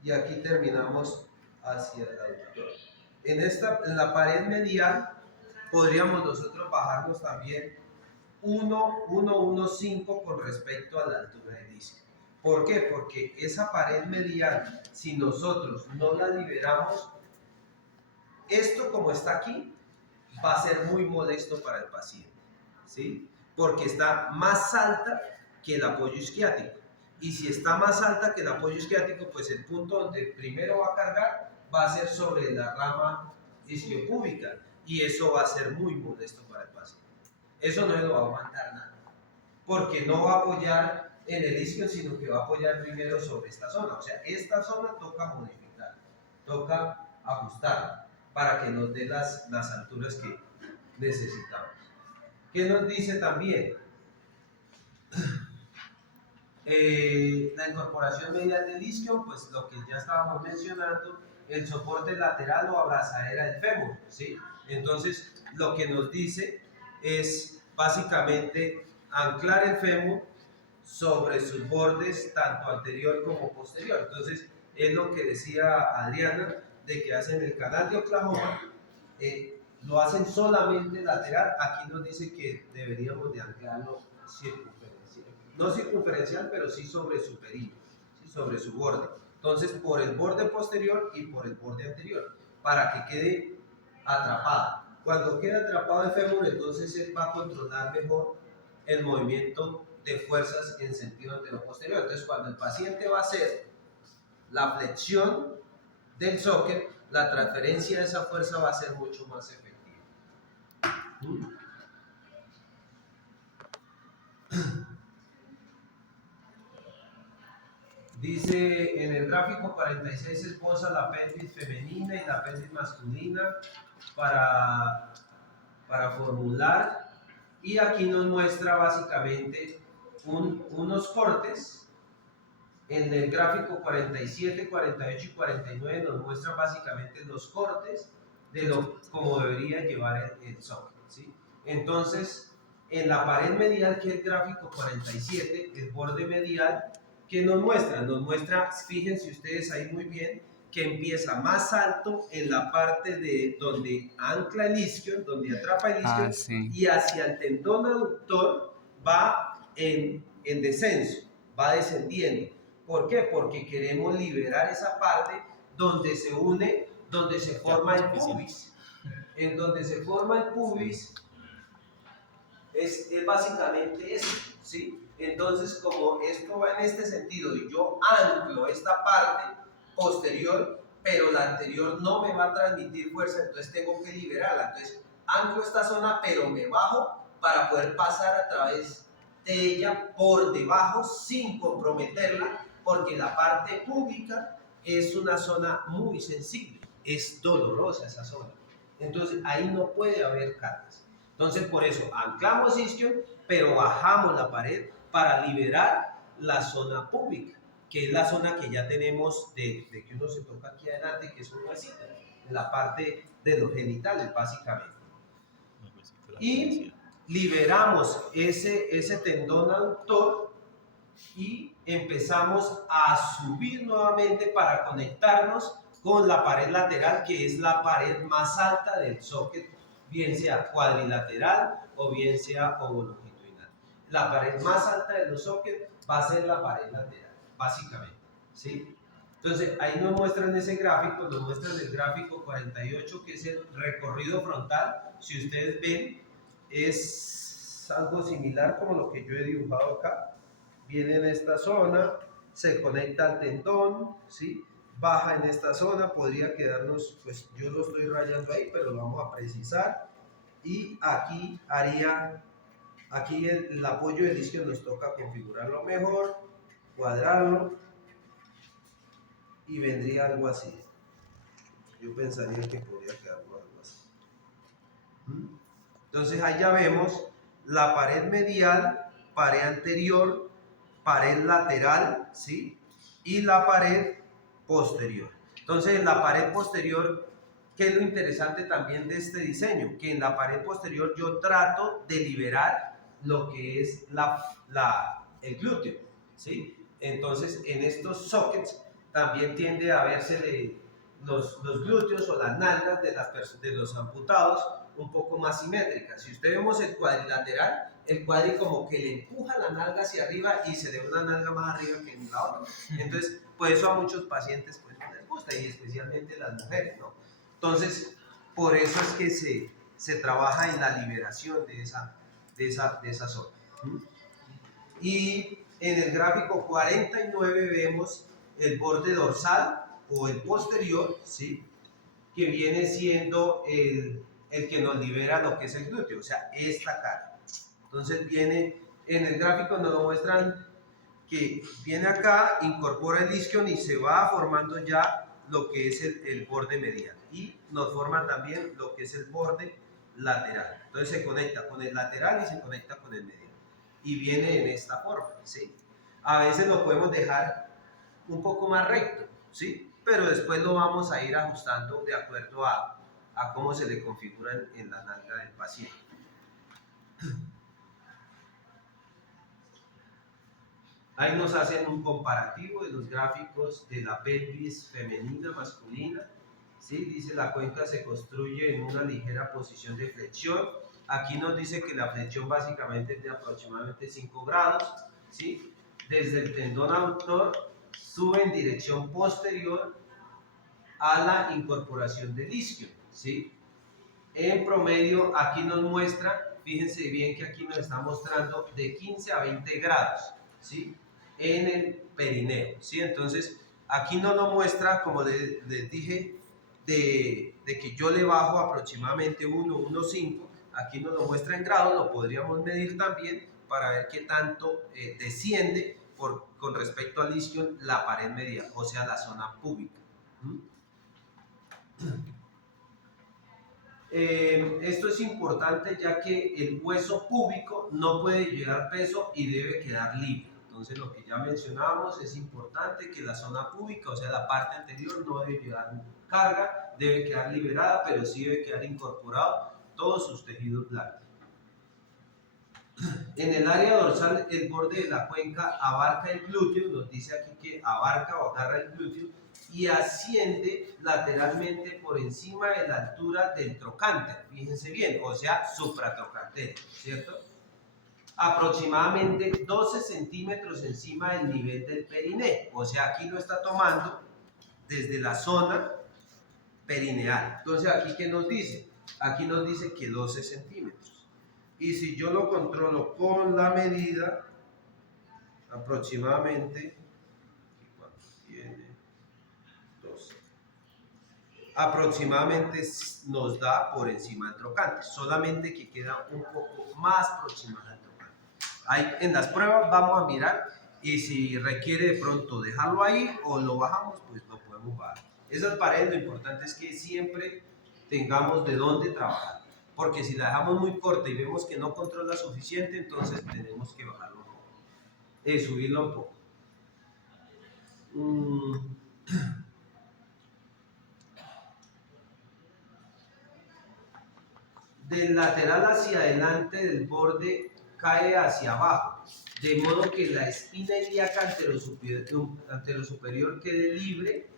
Y aquí terminamos hacia el aductor. En la pared medial podríamos nosotros bajarnos también 1,5 con respecto a la altura del isquio. ¿Por qué? Porque esa pared medial, si nosotros no la liberamos, esto como está aquí, va a ser muy molesto para el paciente, ¿sí? Porque está más alta que el apoyo isquiático. Y si está más alta que el apoyo isquiático, pues el punto donde primero va a cargar va a ser sobre la rama isquiopúbica. Y eso va a ser muy molesto para el paciente. Eso no le va a aguantar nada. Porque no va a apoyar en el isquio, sino que va a apoyar primero sobre esta zona. O sea, esta zona toca modificar, toca ajustar para que nos dé las alturas que necesitamos. ¿Qué nos dice también? La incorporación medial del isquio, pues lo que ya estábamos mencionando, el soporte lateral o abrazadera del fémur, ¿sí? Entonces, lo que nos dice es básicamente anclar el fémur sobre sus bordes, tanto anterior como posterior. Entonces, es lo que decía Adriana, de que hacen el canal de Oklahoma, lo hacen solamente lateral. Aquí nos dice que deberíamos de anclarlo circunferencial, no circunferencial, pero sí sobre su perímetro, ¿sí? Sobre su borde. Entonces, por el borde posterior y por el borde anterior, para que quede atrapado. Cuando quede atrapado el fémur, entonces él va a controlar mejor el movimiento de fuerzas en sentido anteroposterior. Entonces, cuando el paciente va a hacer la flexión del socket, la transferencia de esa fuerza va a ser mucho más efectiva. Dice en el gráfico 46 se esboza la pelvis femenina y la pelvis masculina para formular, y aquí nos muestra básicamente unos cortes. En el gráfico 47, 48 y 49 nos muestra básicamente los cortes de cómo debería llevar el socket, ¿sí? Entonces, en la pared medial, que es el gráfico 47, el borde medial, ¿qué nos muestra? Nos muestra, fíjense ustedes ahí muy bien, que empieza más alto en la parte de donde ancla el isquio, donde atrapa el isquio, sí. Y hacia el tendón aductor va en descenso, va descendiendo. ¿Por qué? Porque queremos liberar esa parte donde se une, donde se forma el pubis. En donde se forma el pubis es básicamente eso, ¿sí? Entonces, como esto va en este sentido y yo anclo esta parte posterior, pero la anterior no me va a transmitir fuerza, entonces tengo que liberarla. Entonces, anclo esta zona, pero me bajo para poder pasar a través de ella por debajo sin comprometerla, porque la parte púbica es una zona muy sensible, es dolorosa esa zona. Entonces, ahí no puede haber cargas. Entonces, por eso anclamos isquio, pero bajamos la pared para liberar la zona púbica, que es la zona que ya tenemos de que uno se toca aquí adelante, que es un huesito, en la parte de los genitales, básicamente. Y liberamos ese tendón aductor y empezamos a subir nuevamente para conectarnos con la pared lateral, que es la pared más alta del socket, bien sea cuadrilateral o bien sea ovolongitudinal. La pared más alta de los sockets va a ser la pared lateral, básicamente, ¿sí? Entonces, ahí nos muestran ese gráfico, nos muestran el gráfico 48, que es el recorrido frontal. Si ustedes ven, es algo similar como lo que yo he dibujado acá. Viene en esta zona, se conecta al tendón, ¿sí? Baja en esta zona, podría quedarnos, pues yo lo estoy rayando ahí, pero lo vamos a precisar. Y aquí el apoyo del isquio nos toca configurarlo mejor, cuadrarlo, y vendría algo así. Yo pensaría que podría quedar algo así. Entonces ahí ya vemos la pared medial, pared anterior, pared lateral, ¿sí? Y la pared posterior. Entonces en la pared posterior, ¿qué es lo interesante también de este diseño? Que en la pared posterior yo trato de liberar lo que es el glúteo, ¿sí? Entonces en estos sockets también tiende a verse de los glúteos o las nalgas de los amputados un poco más simétricas. Si usted vemos el cuadrilateral, el cuadri como que le empuja la nalga hacia arriba y se le ve una nalga más arriba que en la otra. Entonces, pues eso a muchos pacientes pues no les gusta, y especialmente las mujeres, ¿no? Entonces, por eso es que se trabaja en la liberación de esa zona. Y en el gráfico 49 vemos el borde dorsal o el posterior, ¿sí? Que viene siendo el que nos libera lo que es el glúteo, o sea, esta cara. Entonces viene, en el gráfico nos lo muestran que viene acá, incorpora el isquion y se va formando ya lo que es el borde medial. Y nos forma también lo que es el borde lateral. Entonces se conecta con el lateral y se conecta con el medial. Y viene en esta forma, ¿sí? A veces lo podemos dejar un poco más recto, ¿sí? Pero después lo vamos a ir ajustando de acuerdo a cómo se le configura en la nalga del paciente. Ahí nos hacen un comparativo de los gráficos de la pelvis femenina, masculina. ¿Sí? Dice la cuenca se construye en una ligera posición de flexión. Aquí nos dice que la flexión básicamente es de aproximadamente 5 grados. ¿Sí? Desde el tendón aductor sube en dirección posterior a la incorporación del isquio. ¿Sí? En promedio aquí nos muestra, fíjense bien que aquí nos está mostrando de 15 a 20 grados. ¿Sí? En el perineo, ¿sí? Entonces aquí no lo muestra, como les dije, de que yo le bajo aproximadamente 1,5, aquí nos lo muestra en grados, lo podríamos medir también para ver qué tanto desciende con respecto al isquion la pared medial, o sea la zona púbica. Esto es importante ya que el hueso púbico no puede llevar peso y debe quedar libre. Entonces lo que ya mencionábamos, es importante que la zona púbica, o sea la parte anterior, no debe llevar carga, debe quedar liberada, pero sí debe quedar incorporado todos sus tejidos blandos. En el área dorsal, el borde de la cuenca abarca el glúteo, nos dice aquí que abarca o agarra el glúteo, y asciende lateralmente por encima de la altura del trocánter, fíjense bien, o sea, supratrocantero, ¿cierto? Aproximadamente 12 centímetros encima del nivel del periné, o sea, aquí lo está tomando desde la zona perineal. Entonces, ¿aquí qué nos dice? Aquí nos dice que 12 centímetros. Y si yo lo controlo con la medida, aproximadamente, aproximadamente nos da por encima del trocánter, solamente que queda un poco más proximal al trocánter. Ahí, en las pruebas vamos a mirar y si requiere de pronto dejarlo ahí o lo bajamos, pues lo podemos bajar. Esas paredes, lo importante es que siempre tengamos de dónde trabajar, porque si la dejamos muy corta y vemos que no controla suficiente, entonces tenemos que bajarlo un poco, subirlo un poco. Del lateral hacia adelante del borde cae hacia abajo, de modo que la espina ilíaca anterosuperior quede libre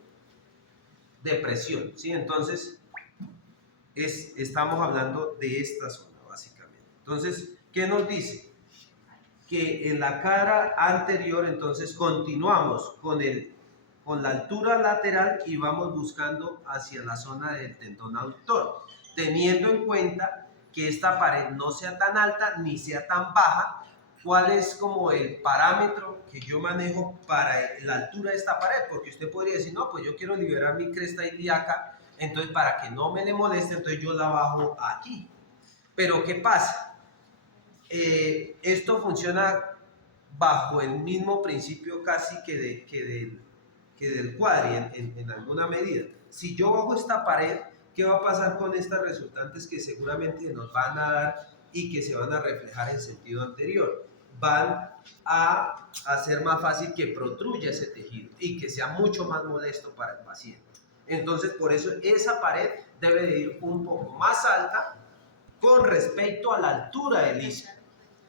de presión, ¿sí? Entonces, estamos hablando de esta zona, básicamente. Entonces, ¿qué nos dice? Que en la cara anterior, entonces, continuamos con la altura lateral y vamos buscando hacia la zona del tendón aductor, teniendo en cuenta que esta pared no sea tan alta ni sea tan baja. ¿Cuál es como el parámetro que yo manejo para la altura de esta pared? Porque usted podría decir, no, pues yo quiero liberar mi cresta ilíaca, entonces para que no me le moleste, entonces yo la bajo aquí. Pero ¿qué pasa? Esto funciona bajo el mismo principio casi que del cuadri en alguna medida. Si yo bajo esta pared, ¿qué va a pasar con estas resultantes que seguramente nos van a dar y que se van a reflejar en sentido anterior? Van a hacer más fácil que protruya ese tejido y que sea mucho más molesto para el paciente. Entonces, por eso esa pared debe de ir un poco más alta con respecto a la altura del isquio.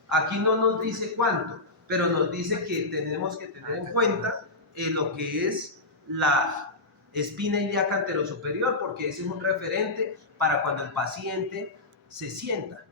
Aquí no nos dice cuánto, pero nos dice que tenemos que tener en cuenta lo que es la espina ilíaca anterosuperior, porque ese es un referente para cuando el paciente se sienta,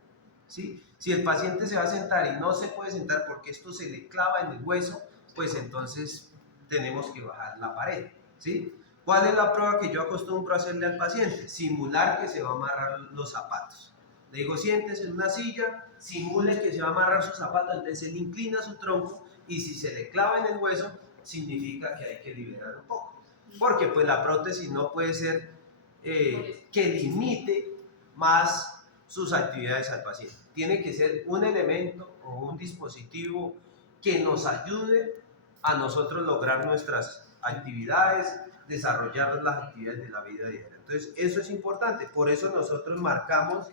¿sí? Si el paciente se va a sentar y no se puede sentar porque esto se le clava en el hueso, pues entonces tenemos que bajar la pared, ¿sí? ¿Cuál es la prueba que yo acostumbro a hacerle al paciente? Simular que se va a amarrar los zapatos. Le digo, siéntese en una silla, simule que se va a amarrar su zapato, entonces él inclina su tronco y si se le clava en el hueso, significa que hay que liberar un poco. Porque pues la prótesis no puede ser que limite más sus actividades al paciente. Tiene que ser un elemento o un dispositivo que nos ayude a nosotros lograr nuestras actividades, desarrollar las actividades de la vida diaria. Entonces, eso es importante. Por eso nosotros marcamos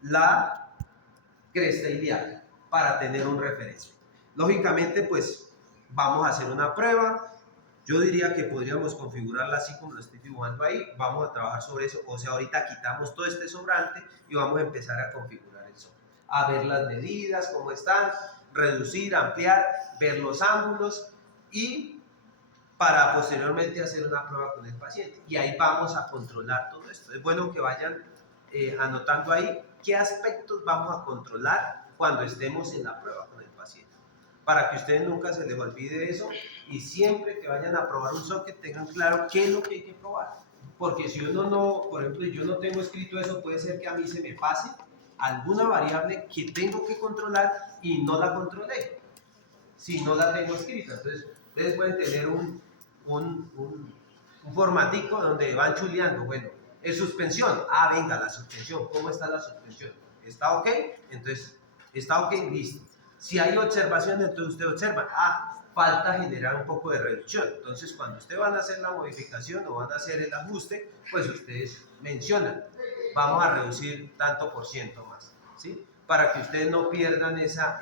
la cresta ilíaca para tener un referencia. Lógicamente, pues vamos a hacer una prueba. Yo diría que podríamos configurarla así como lo estoy dibujando ahí. Vamos a trabajar sobre eso. O sea, ahorita quitamos todo este sobrante y vamos a empezar a configurar el software. A ver las medidas, cómo están, reducir, ampliar, ver los ángulos y para posteriormente hacer una prueba con el paciente. Y ahí vamos a controlar todo esto. Es bueno que vayan anotando ahí qué aspectos vamos a controlar cuando estemos en la prueba con el paciente. Para que ustedes nunca se les olvide eso y siempre que vayan a probar un socket tengan claro qué es lo que hay que probar. Porque si uno no, por ejemplo, yo no tengo escrito eso, puede ser que a mí se me pase alguna variable que tengo que controlar y no la controlé, si no la tengo escrita. Entonces, ustedes pueden tener un formatico donde van chuleando. Bueno, es suspensión. Ah, venga, la suspensión. ¿Cómo está la suspensión? ¿Está ok? Entonces, está ok, listo. Si hay observación, entonces usted observa. Ah, falta generar un poco de reducción. Entonces, cuando ustedes van a hacer la modificación o van a hacer el ajuste, pues ustedes mencionan, vamos a reducir tanto por ciento más, ¿sí? Para que ustedes no pierdan esa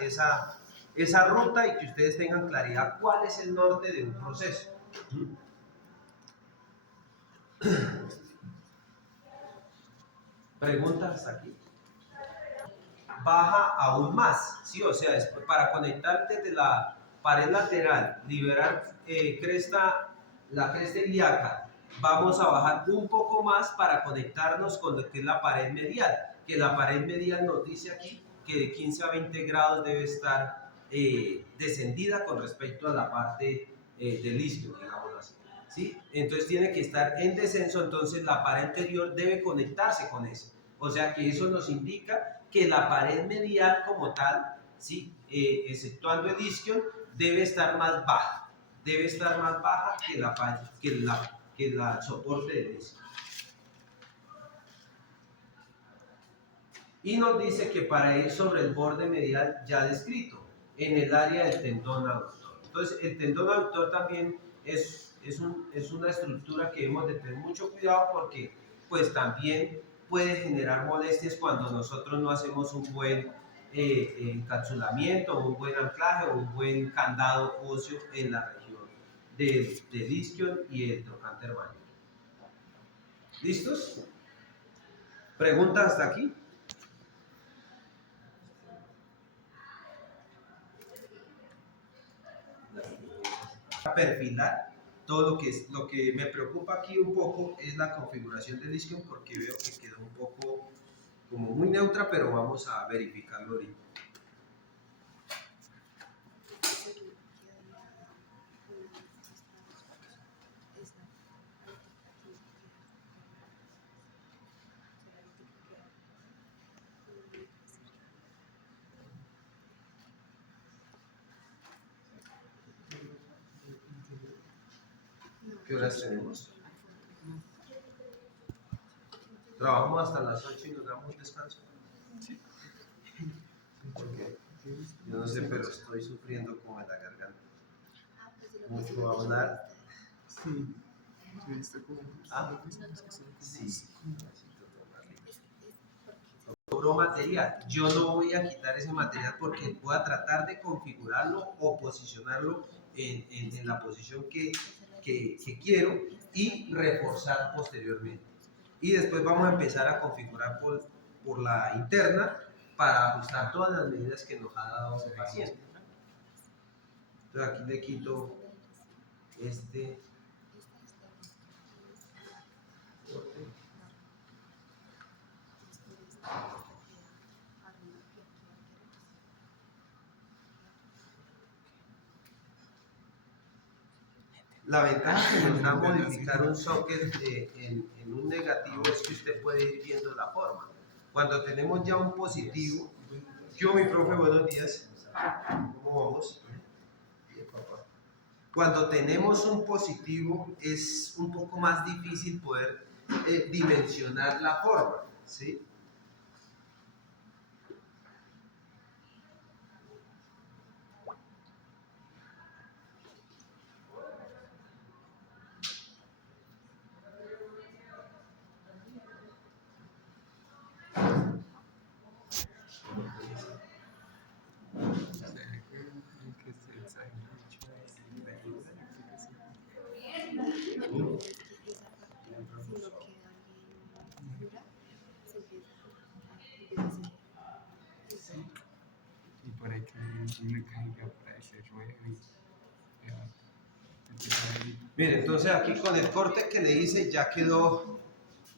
ruta y que ustedes tengan claridad cuál es el norte de un proceso. ¿Preguntas hasta aquí? Baja aún más, ¿sí? O sea, es para conectar desde la pared lateral, liberar la cresta ilíaca, vamos a bajar un poco más para conectarnos con lo que es la pared medial, que la pared medial nos dice aquí que de 15 a 20 grados debe estar descendida con respecto a la parte del isquio, digámoslo así, ¿sí? Entonces tiene que estar en descenso, entonces la pared anterior debe conectarse con eso. O sea que eso nos indica que la pared medial como tal, ¿sí? Exceptuando el isquio, debe estar más baja. Debe estar más baja que la soporte del isquio. Y nos dice que para ir sobre el borde medial ya descrito, en el área del tendón aductor. Entonces, el tendón aductor también es una estructura que debemos de tener mucho cuidado porque pues también puede generar molestias cuando nosotros no hacemos un buen encapsulamiento, un buen anclaje o un buen candado óseo en la región del isquion y el trocánter mayor. ¿Listos? ¿Preguntas hasta aquí? Perfilar todo lo que me preocupa aquí un poco es la configuración del isquion porque veo que quedó un poco como muy neutra, pero vamos a verificarlo ahorita. ¿Qué horas tenemos? ¿Trabajamos hasta las 8 y nos damos un descanso? Sí. Porque yo no sé, pero estoy sufriendo como en la garganta. Mucho hablar. Sí. Ah, sí. Sobró material. Yo no voy a quitar ese material porque voy a tratar de configurarlo o posicionarlo en la posición que quiero y reforzar posteriormente. Y después vamos a empezar a configurar por la interna para ajustar todas las medidas que nos ha dado el paciente. Entonces aquí le quito este corte. La ventaja que nos da modificar un socket en un negativo es que usted puede ir viendo la forma. Cuando tenemos ya un positivo, yo, mi profe, buenos días, ¿cómo vamos? Bien, papá. Cuando tenemos un positivo es un poco más difícil poder dimensionar la forma, ¿sí? Y por ahí que me caiga por ahí se ruede y ya, empieza ahí. Mire, entonces aquí con el corte que le hice ya quedó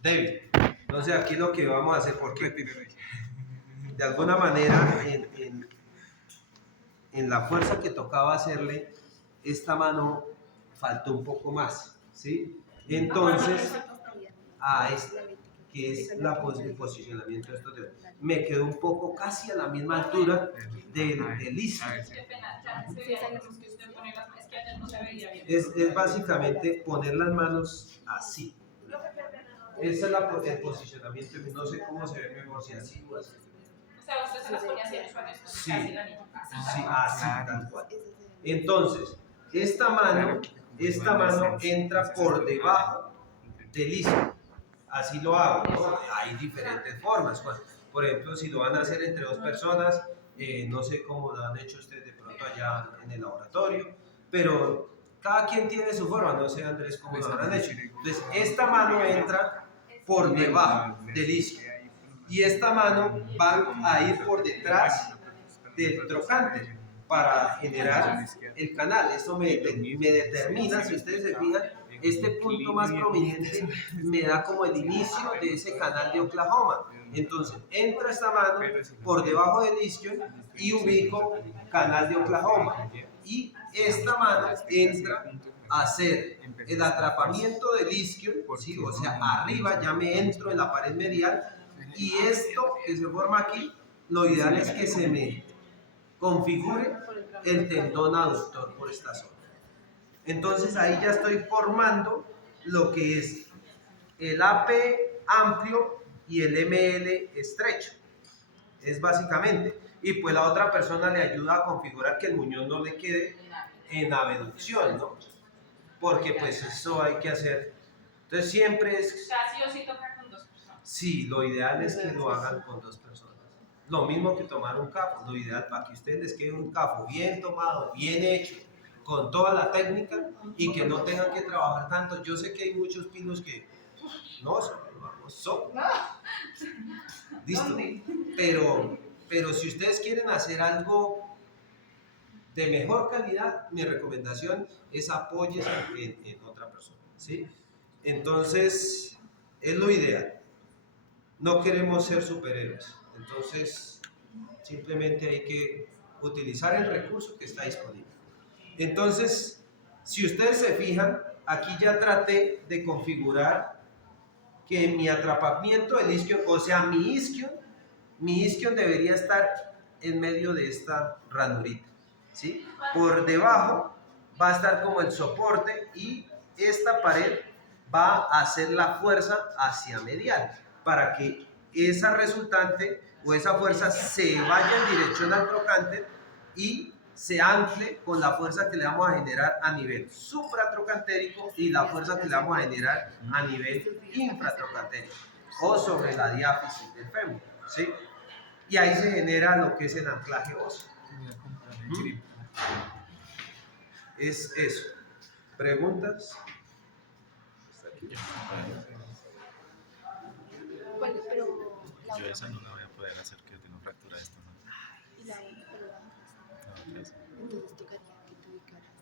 débil. Entonces aquí lo que vamos a hacer, porque de alguna manera en la fuerza que tocaba hacerle, esta mano faltó un poco más, ¿sí? Entonces, a esta, que es el posicionamiento de estos dedos, me quedó un poco casi a la misma altura del isquio. Qué pena, ya se veía que usted pone las manos, que ayer no se veía bien. Es básicamente poner las manos así. Ese es el posicionamiento, no sé cómo se ve mejor, si así o así. O sea, usted se las ponía así en el suelo, Sí, casi la misma. sí, así, tal cual. Entonces, esta mano entra por debajo del isquio. Así lo hago, ¿no? Hay diferentes formas. Por ejemplo, si lo van a hacer entre dos personas, no sé cómo lo han hecho ustedes de pronto allá en el laboratorio, pero cada quien tiene su forma, no sé Andrés cómo lo habrán hecho. Entonces, esta mano entra por debajo del isquio y esta mano va a ir por detrás del trocánter para generar el canal. Esto me determina, si ustedes se fijan, este punto más prominente me da como el inicio de ese canal de Oklahoma. Entonces entra esta mano por debajo del isquio y ubico canal de Oklahoma, y esta mano entra a hacer el atrapamiento del isquio, ¿sí? O sea, arriba ya me entro en la pared medial, y esto que se forma aquí, lo ideal es que se me configure el tendón aductor por esta zona. Entonces ahí ya estoy formando lo que es el AP amplio y el ML estrecho. Es básicamente. Y pues la otra persona le ayuda a configurar que el muñón no le quede en abducción, ¿no? Porque pues eso hay que hacer. Entonces siempre es... O sea, sí o sí toca con dos personas. Sí, lo ideal es que lo hagan con dos personas. Lo mismo que tomar un cafo. Lo ideal para que ustedes les quede un cafo bien tomado, bien hecho, con toda la técnica, y que no tengan que trabajar tanto. Yo sé que hay muchos pinos que no son. Listo. Pero si ustedes quieren hacer algo de mejor calidad, mi recomendación es apóyese en otra persona, ¿sí? Entonces, es lo ideal. No queremos ser superhéroes. Entonces, simplemente hay que utilizar el recurso que está disponible. Entonces, si ustedes se fijan, aquí ya traté de configurar que mi atrapamiento del isquion, o sea, mi isquion debería estar en medio de esta ranurita, ¿sí? Por debajo va a estar como el soporte, y esta pared va a hacer la fuerza hacia medial para que esa resultante o esa fuerza se vaya en dirección al trocánter y se ancle con la fuerza que le vamos a generar a nivel supratrocantérico y la fuerza que le vamos a generar a nivel infratrocantérico o sobre la diáfisis del fémur, ¿sí? Y ahí se genera lo que es el anclaje óseo. Es eso. ¿Preguntas? Bueno, pero Yo esa no la voy a poder hacer, que tengo fractura de esta, ¿no? y la otra, pero la otra. No, esa. Entonces tocaría que te ubicaras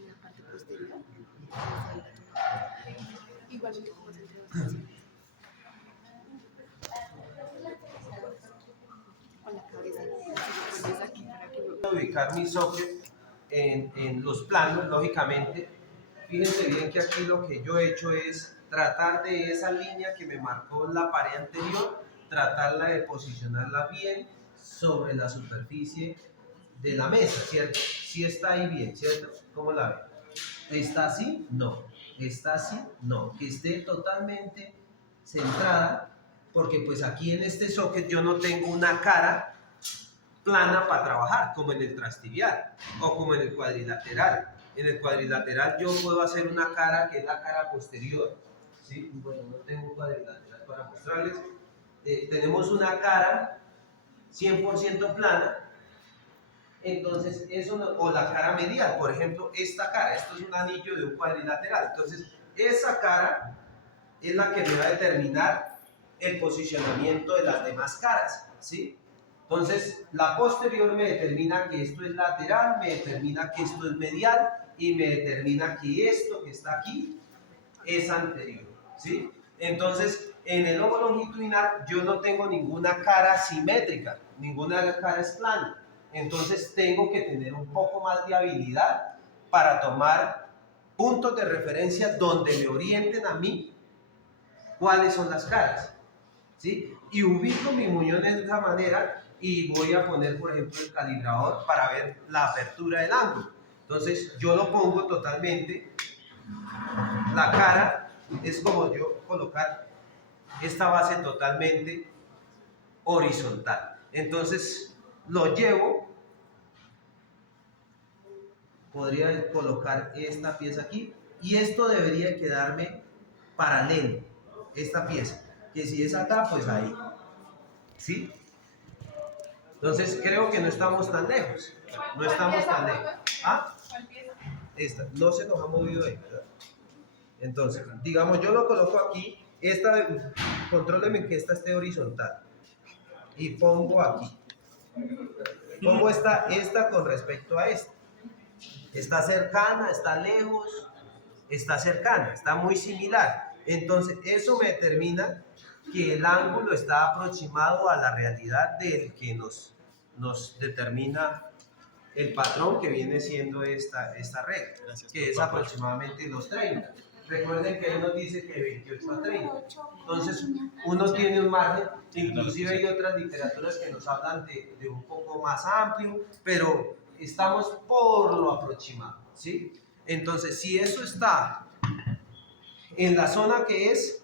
en la parte posterior y ahí la tomas. Igualmente como entre dos personas. Con la cabeza. Si lo pones aquí para que no... Ubicar mi socket en los planos, lógicamente. Fíjense bien que aquí lo que yo he hecho es tratar de esa línea que me marcó la pared anterior, tratarla de posicionarla bien sobre la superficie de la mesa, ¿cierto? Si está ahí bien, ¿cierto? ¿Cómo la ve? ¿Está así? No. ¿Está así? No. Que esté totalmente centrada, porque pues aquí en este socket yo no tengo una cara plana para trabajar, como en el trastibial o como en el cuadrilateral. En el cuadrilateral yo puedo hacer una cara que es la cara posterior, ¿sí? Bueno, no tengo un cuadrilateral para mostrarles. Tenemos una cara 100% plana, entonces eso, o la cara medial, por ejemplo, esta cara, esto es un anillo de un cuadrilateral, entonces esa cara es la que me va a determinar el posicionamiento de las demás caras, ¿sí? Entonces, la posterior me determina que esto es lateral, me determina que esto es medial y me determina que esto que está aquí es anterior, ¿sí? Entonces, en el lomo longitudinal yo no tengo ninguna cara simétrica, ninguna cara es plana. Entonces, tengo que tener un poco más de habilidad para tomar puntos de referencia donde me orienten a mí cuáles son las caras, ¿sí? Y ubico mi muñón de esa manera y voy a poner, por ejemplo, el calibrador para ver la apertura del ángulo. Entonces, yo lo pongo totalmente, la cara es como yo colocar esta base totalmente horizontal. Entonces, lo llevo, podría colocar esta pieza aquí y esto debería quedarme paralelo, esta pieza, que si es acá, pues ahí, ¿sí? Entonces creo que no estamos tan lejos, no estamos tan lejos. ¿Ah? ¿Cuál pieza? Esta, no se nos ha movido ahí, ¿verdad? Entonces, digamos, yo lo coloco aquí, contróleme que esta esté horizontal y pongo aquí. Pongo esta con respecto a esta. Está cercana, está lejos, está cercana, está muy similar. Entonces, eso me determina que el ángulo está aproximado a la realidad del que nos determina el patrón que viene siendo esta regla, que es aproximadamente los 30. Recuerden que ahí nos dice que 28 a 30. Entonces, uno tiene un margen, inclusive hay otras literaturas que nos hablan de un poco más amplio, pero estamos por lo aproximado, ¿sí? Entonces, si eso está en la zona que es,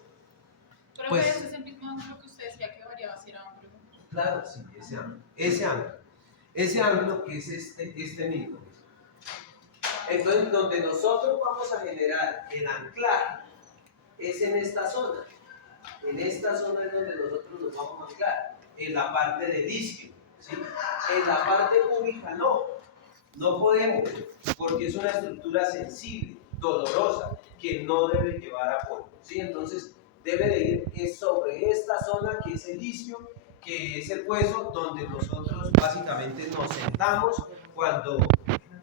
Pero pues, ese es el mismo ángulo que usted decía que variaba si era amplio. claro, sí, ese ángulo que es este mismo. Entonces, donde nosotros vamos a generar el anclaje es en esta zona. En esta zona es donde nosotros nos vamos a anclar, en la parte del isquio, ¿sí? En la parte púbica no podemos, porque es una estructura sensible, dolorosa, que no debe llevar apoyo, ¿sí? Entonces, debe de ir sobre esta zona que es el isquio, que es el hueso donde nosotros básicamente nos sentamos cuando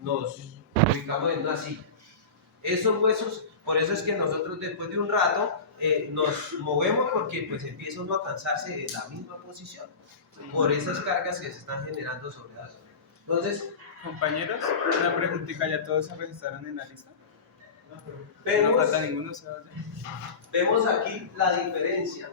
nos ubicamos en una silla. Esos huesos, por eso es que nosotros después de un rato nos movemos porque pues empieza uno a cansarse de la misma posición por esas cargas que se están generando sobre la zona. Entonces, Compañeros, una preguntita, ¿ya todos se registraron en la lista? vemos, No falta ninguno, se vaya. vemos aquí la diferencia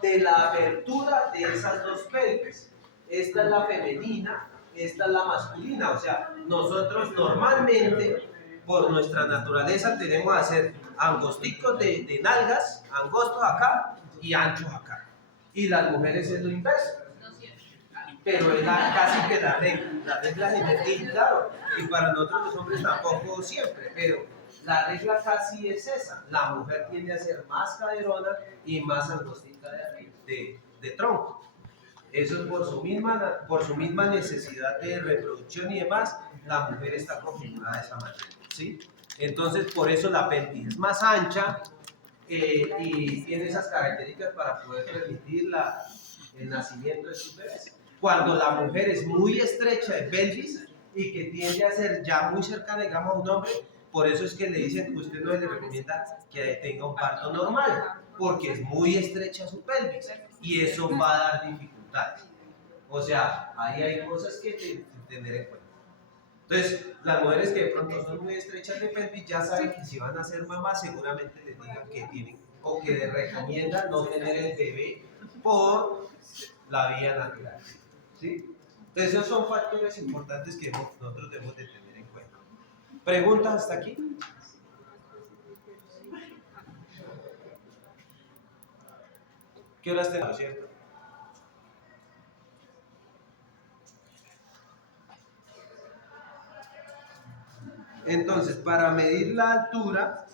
de la apertura de esas dos pelvis. Esta es la femenina, esta es la masculina. O sea, nosotros normalmente, por nuestra naturaleza, tenemos que hacer angosticos de nalgas, angostos acá y anchos acá. Y las mujeres es lo inverso. Pero es casi que la regla general, claro, y para nosotros los hombres tampoco siempre, pero la regla casi es esa. La mujer tiende a ser más caderona y más angostita de tronco. Eso es por su misma necesidad de reproducción y demás, la mujer está configurada de esa manera, ¿sí? Entonces, por eso la pelvis es más ancha y tiene esas características para poder permitir el nacimiento de sus bebés. Cuando la mujer es muy estrecha de pelvis y que tiende a ser ya muy cercana, digamos, a un hombre, por eso es que le dicen que usted no le recomienda que tenga un parto normal, porque es muy estrecha su pelvis y eso va a dar dificultades. O sea, ahí hay cosas que tener en cuenta. Entonces, las mujeres que de pronto son muy estrechas de pelvis ya saben que si van a ser mamás seguramente les digan que tienen o que les recomiendan no tener el bebé por la vía natural. ¿Sí? Entonces, esos son factores importantes que nosotros debemos de tener en cuenta. ¿Preguntas hasta aquí? ¿Qué horas tenemos, cierto? Entonces, para medir la altura,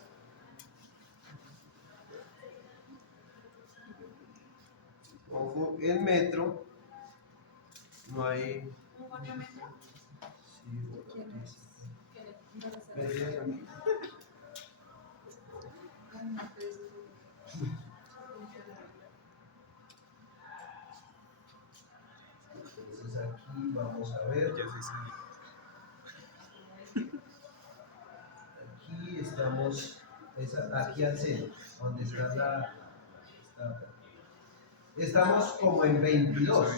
ojo, en metro, no hay... ¿Un volumétrico? ¿Medidas aquí? Entonces aquí vamos a ver. Ya se sabe. Aquí estamos, aquí al centro, donde está estamos como en 22.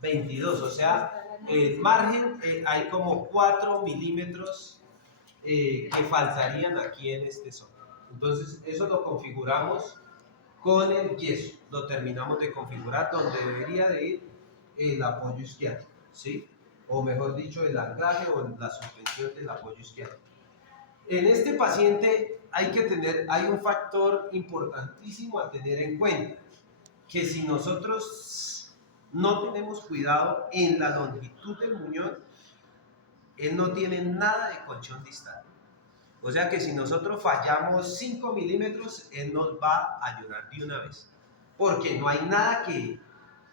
22, o sea, el margen hay como 4 milímetros que faltarían aquí en este zona. Entonces, eso lo configuramos con el yeso, lo terminamos de configurar donde debería de ir el apoyo izquierdo, ¿sí? O mejor dicho, el anclaje o la suspensión del apoyo izquierdo. En este paciente hay un factor importantísimo a tener en cuenta, que si nosotros no tenemos cuidado en la longitud del muñón, él no tiene nada de colchón distal. O sea que si nosotros fallamos 5 milímetros, él nos va a llorar de una vez, porque no hay nada que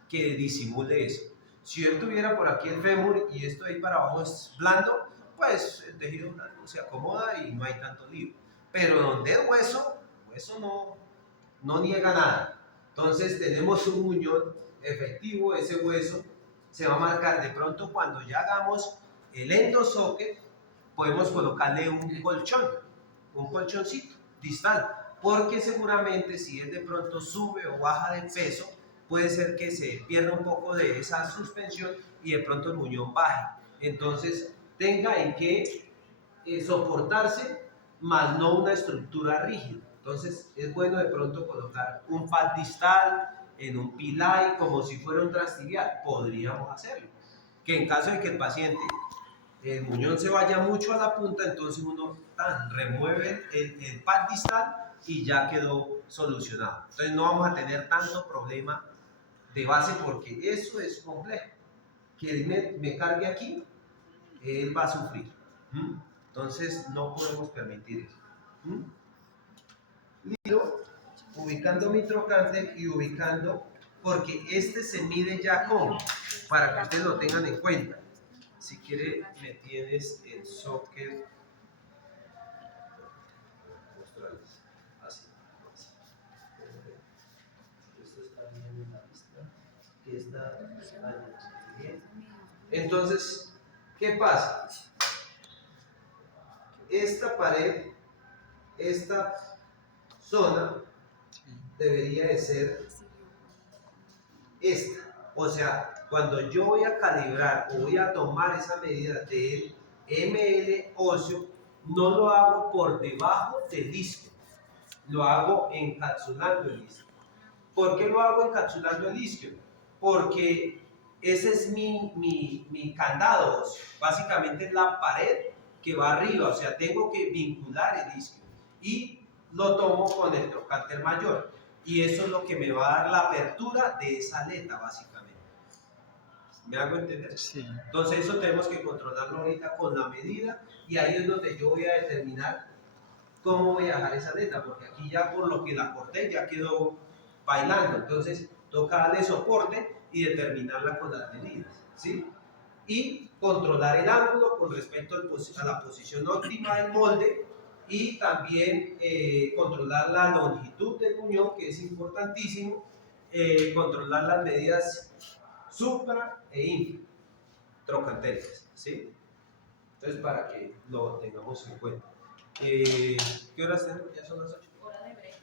disimule eso. Si él tuviera por aquí el fémur y esto ahí para abajo es blando, pues el tejido blando se acomoda y no hay tanto lío. Pero donde es hueso, el hueso no niega nada. Entonces tenemos un muñón efectivo, ese hueso se va a marcar de pronto cuando ya hagamos el endosocket, podemos colocarle un colchoncito distal, porque seguramente si él de pronto sube o baja de peso, puede ser que se pierda un poco de esa suspensión y de pronto el muñón baje. Entonces tenga en que soportarse, más no una estructura rígida. Entonces es bueno de pronto colocar un pad distal en un pilay como si fuera un trastibial, podríamos hacerlo. Que en caso de que el paciente, el muñón se vaya mucho a la punta, entonces uno remueve el pad distal y ya quedó solucionado. Entonces no vamos a tener tanto problema de base porque eso es complejo. Que él me cargue aquí, él va a sufrir. Entonces no podemos permitir eso. Listo, ubicando mi trocánter y ubicando, porque este se mide ya como, para que ustedes lo tengan en cuenta. Si quiere, me tienes el socket. Así. Esto está bien en la vista. Está bien. Entonces, ¿qué pasa? Esta pared, esta zona, debería de ser esta. O sea, cuando yo voy a calibrar o voy a tomar esa medida del ml óseo, no lo hago por debajo del isquio, lo hago encapsulando el isquio. ¿Por qué lo hago encapsulando el isquio? Porque ese es mi candado óseo. Básicamente es la pared que va arriba, o sea, tengo que vincular el isquio y lo tomo con el trocánter mayor. Y eso es lo que me va a dar la apertura de esa aleta, básicamente. ¿Me hago entender? Sí. Entonces eso tenemos que controlarlo ahorita con la medida y ahí es donde yo voy a determinar cómo voy a dejar esa aleta, porque aquí ya por lo que la corté ya quedó bailando. Entonces toca darle soporte y determinarla con las medidas, ¿sí? Y controlar el ángulo con respecto a la posición óptima del molde y también controlar la longitud del muñón, que es importantísimo, controlar las medidas supra e infra trocantéricas, ¿sí? Entonces, para que lo tengamos en cuenta. ¿Qué horas tenemos? Ya son las 8. Hora de break.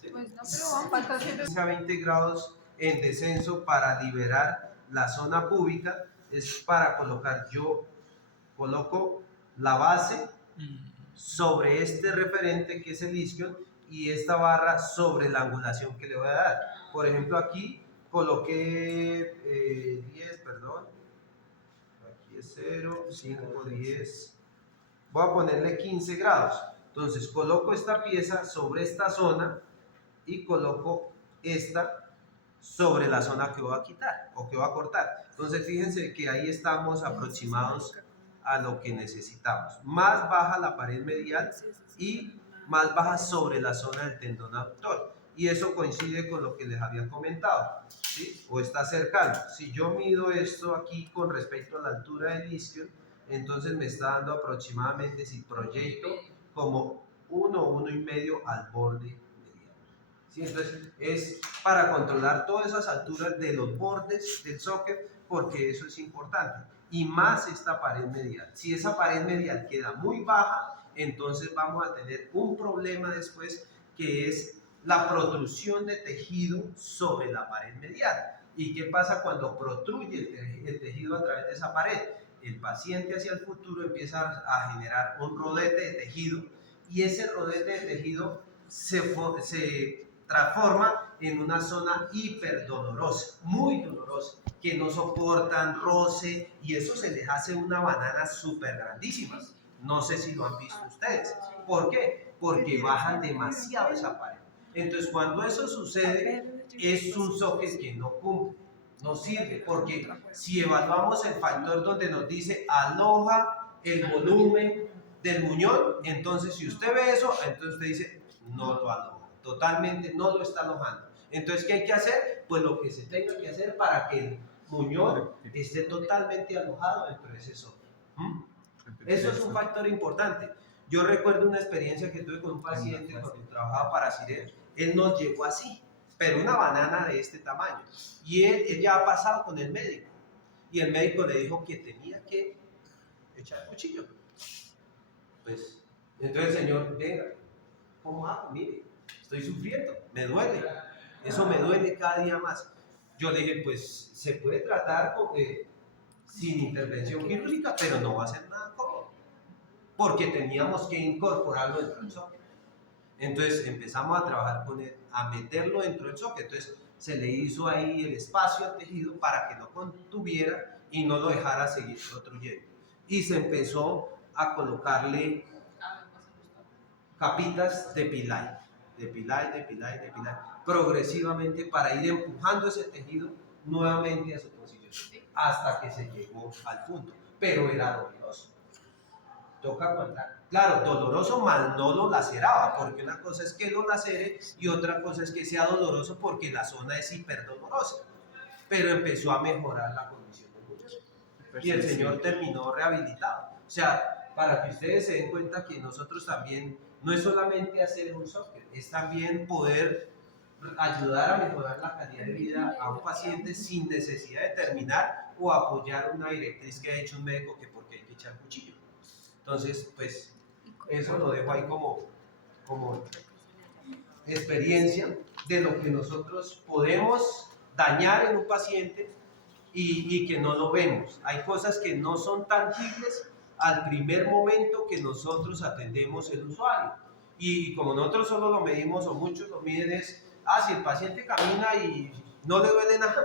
¿Sí? Pues no, pero vamos a faltar siempre. A 20 grados en descenso para liberar la zona púbica, es para colocar yo coloco la base sobre este referente que es el isquion y esta barra sobre la angulación que le voy a dar. Por ejemplo, aquí coloqué 10, perdón, aquí es 0, 5, 10, voy a ponerle 15 grados. Entonces coloco esta pieza sobre esta zona y coloco esta sobre la zona que voy a quitar o que voy a cortar. Entonces fíjense que ahí estamos aproximados a lo que necesitamos. Más baja la pared medial y más baja sobre la zona del tendón aductor. Y eso coincide con lo que les había comentado, ¿sí? O está cercano. Si yo mido esto aquí con respecto a la altura del isquion, entonces me está dando aproximadamente, si proyecto, como 1,5 al borde medial. ¿Sí? Entonces es para controlar todas esas alturas de los bordes del socket, porque eso es importante. Y más esta pared medial. Si esa pared medial queda muy baja, entonces vamos a tener un problema después, que es la protrusión de tejido sobre la pared medial. ¿Y qué pasa cuando protruye el tejido a través de esa pared? El paciente hacia el futuro empieza a generar un rodete de tejido, y ese rodete de tejido se transforma en una zona hiperdolorosa, muy dolorosa, que no soportan roce, y eso se les hace una banana súper grandísima. No sé si lo han visto ustedes. ¿Por qué? Porque bajan demasiado esa pared. Entonces, cuando eso sucede, es un socket que no cumple, no sirve, porque si evaluamos el factor donde nos dice aloja el volumen del muñón, entonces si usted ve eso, entonces usted dice no lo aloja, totalmente no lo está alojando. Entonces, ¿qué hay que hacer? Pues lo que se tenga que hacer para que el muñón esté totalmente alojado dentro de ese socket. Eso es un factor importante. Yo recuerdo una experiencia que tuve con un paciente cuando trabajaba para Siren. Él nos llegó así, pero una banana de este tamaño. Y él ya ha pasado con el médico. Y el médico le dijo que tenía que echar el cuchillo. Pues, entonces el señor, venga, ¿cómo hago? Mire, estoy sufriendo, me duele. Eso me duele cada día más. Yo le dije, pues, se puede tratar sin intervención quirúrgica, pero no va a ser nada cómodo, porque teníamos que incorporarlo dentro del socket. Entonces empezamos a trabajar con él, a meterlo dentro del socket. Entonces se le hizo ahí el espacio al tejido para que no contuviera y no lo dejara seguir protruyendo. Y se empezó a colocarle capitas de pilay, progresivamente, para ir empujando ese tejido nuevamente a su posición, hasta que se llegó al punto. Pero era doloroso. Toca aguantar. Claro, doloroso, más no lo laceraba, porque una cosa es que lo lacere y otra cosa es que sea doloroso, porque la zona es hiperdolorosa. Pero empezó a mejorar la condición del muñón y el señor terminó rehabilitado. O sea, para que ustedes se den cuenta que nosotros también, no es solamente hacer un socket, es también poder ayudar a mejorar la calidad de vida a un paciente sin necesidad de terminar o apoyar una directriz que ha hecho un médico, que porque hay que echar cuchillo. Entonces, pues, eso lo dejo ahí como experiencia de lo que nosotros podemos dañar en un paciente y que no lo vemos. Hay cosas que no son tangibles al primer momento que nosotros atendemos el usuario. Y como nosotros solo lo medimos, o muchos lo miden, es, si el paciente camina y no le duele nada,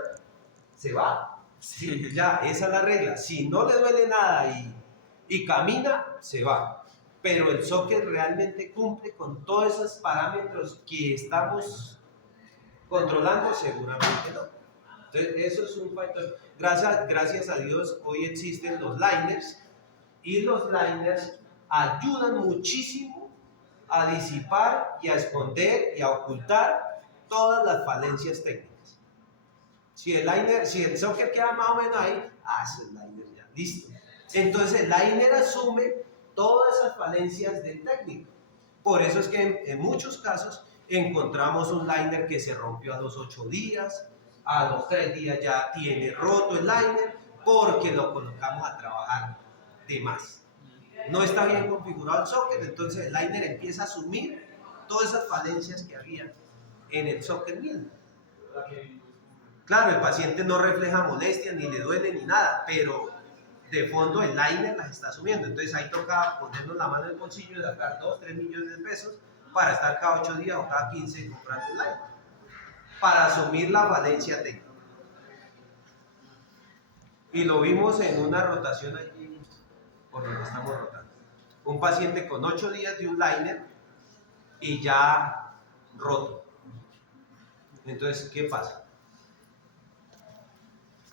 se va. Sí, ya, esa es la regla. Si no le duele nada y camina, se va. Pero el socket realmente cumple con todos esos parámetros que estamos controlando, seguramente no. Entonces, eso es un factor. Gracias a Dios, hoy existen los liners, y los liners ayudan muchísimo a disipar y a esconder y a ocultar todas las falencias técnicas. Si el socket queda más o menos ahí, es el liner ya, listo. Entonces el liner asume todas esas falencias del técnico. Por eso es que en muchos casos encontramos un liner que se rompió a los 8 días, a los 3 días ya tiene roto el liner, porque lo colocamos a trabajar de más. No está bien configurado el socket, entonces el liner empieza a asumir todas esas falencias que había en el socket mismo. Claro, el paciente no refleja molestia, ni le duele, ni nada, pero de fondo el liner las está asumiendo. Entonces ahí toca ponernos la mano en el bolsillo y sacar 2, 3 millones de pesos para estar cada 8 días o cada 15 comprando un liner, para asumir la falencia técnica. Y lo vimos en una rotación allí por donde estamos rotando. Un paciente con 8 días de un liner y ya roto. Entonces, ¿qué pasa?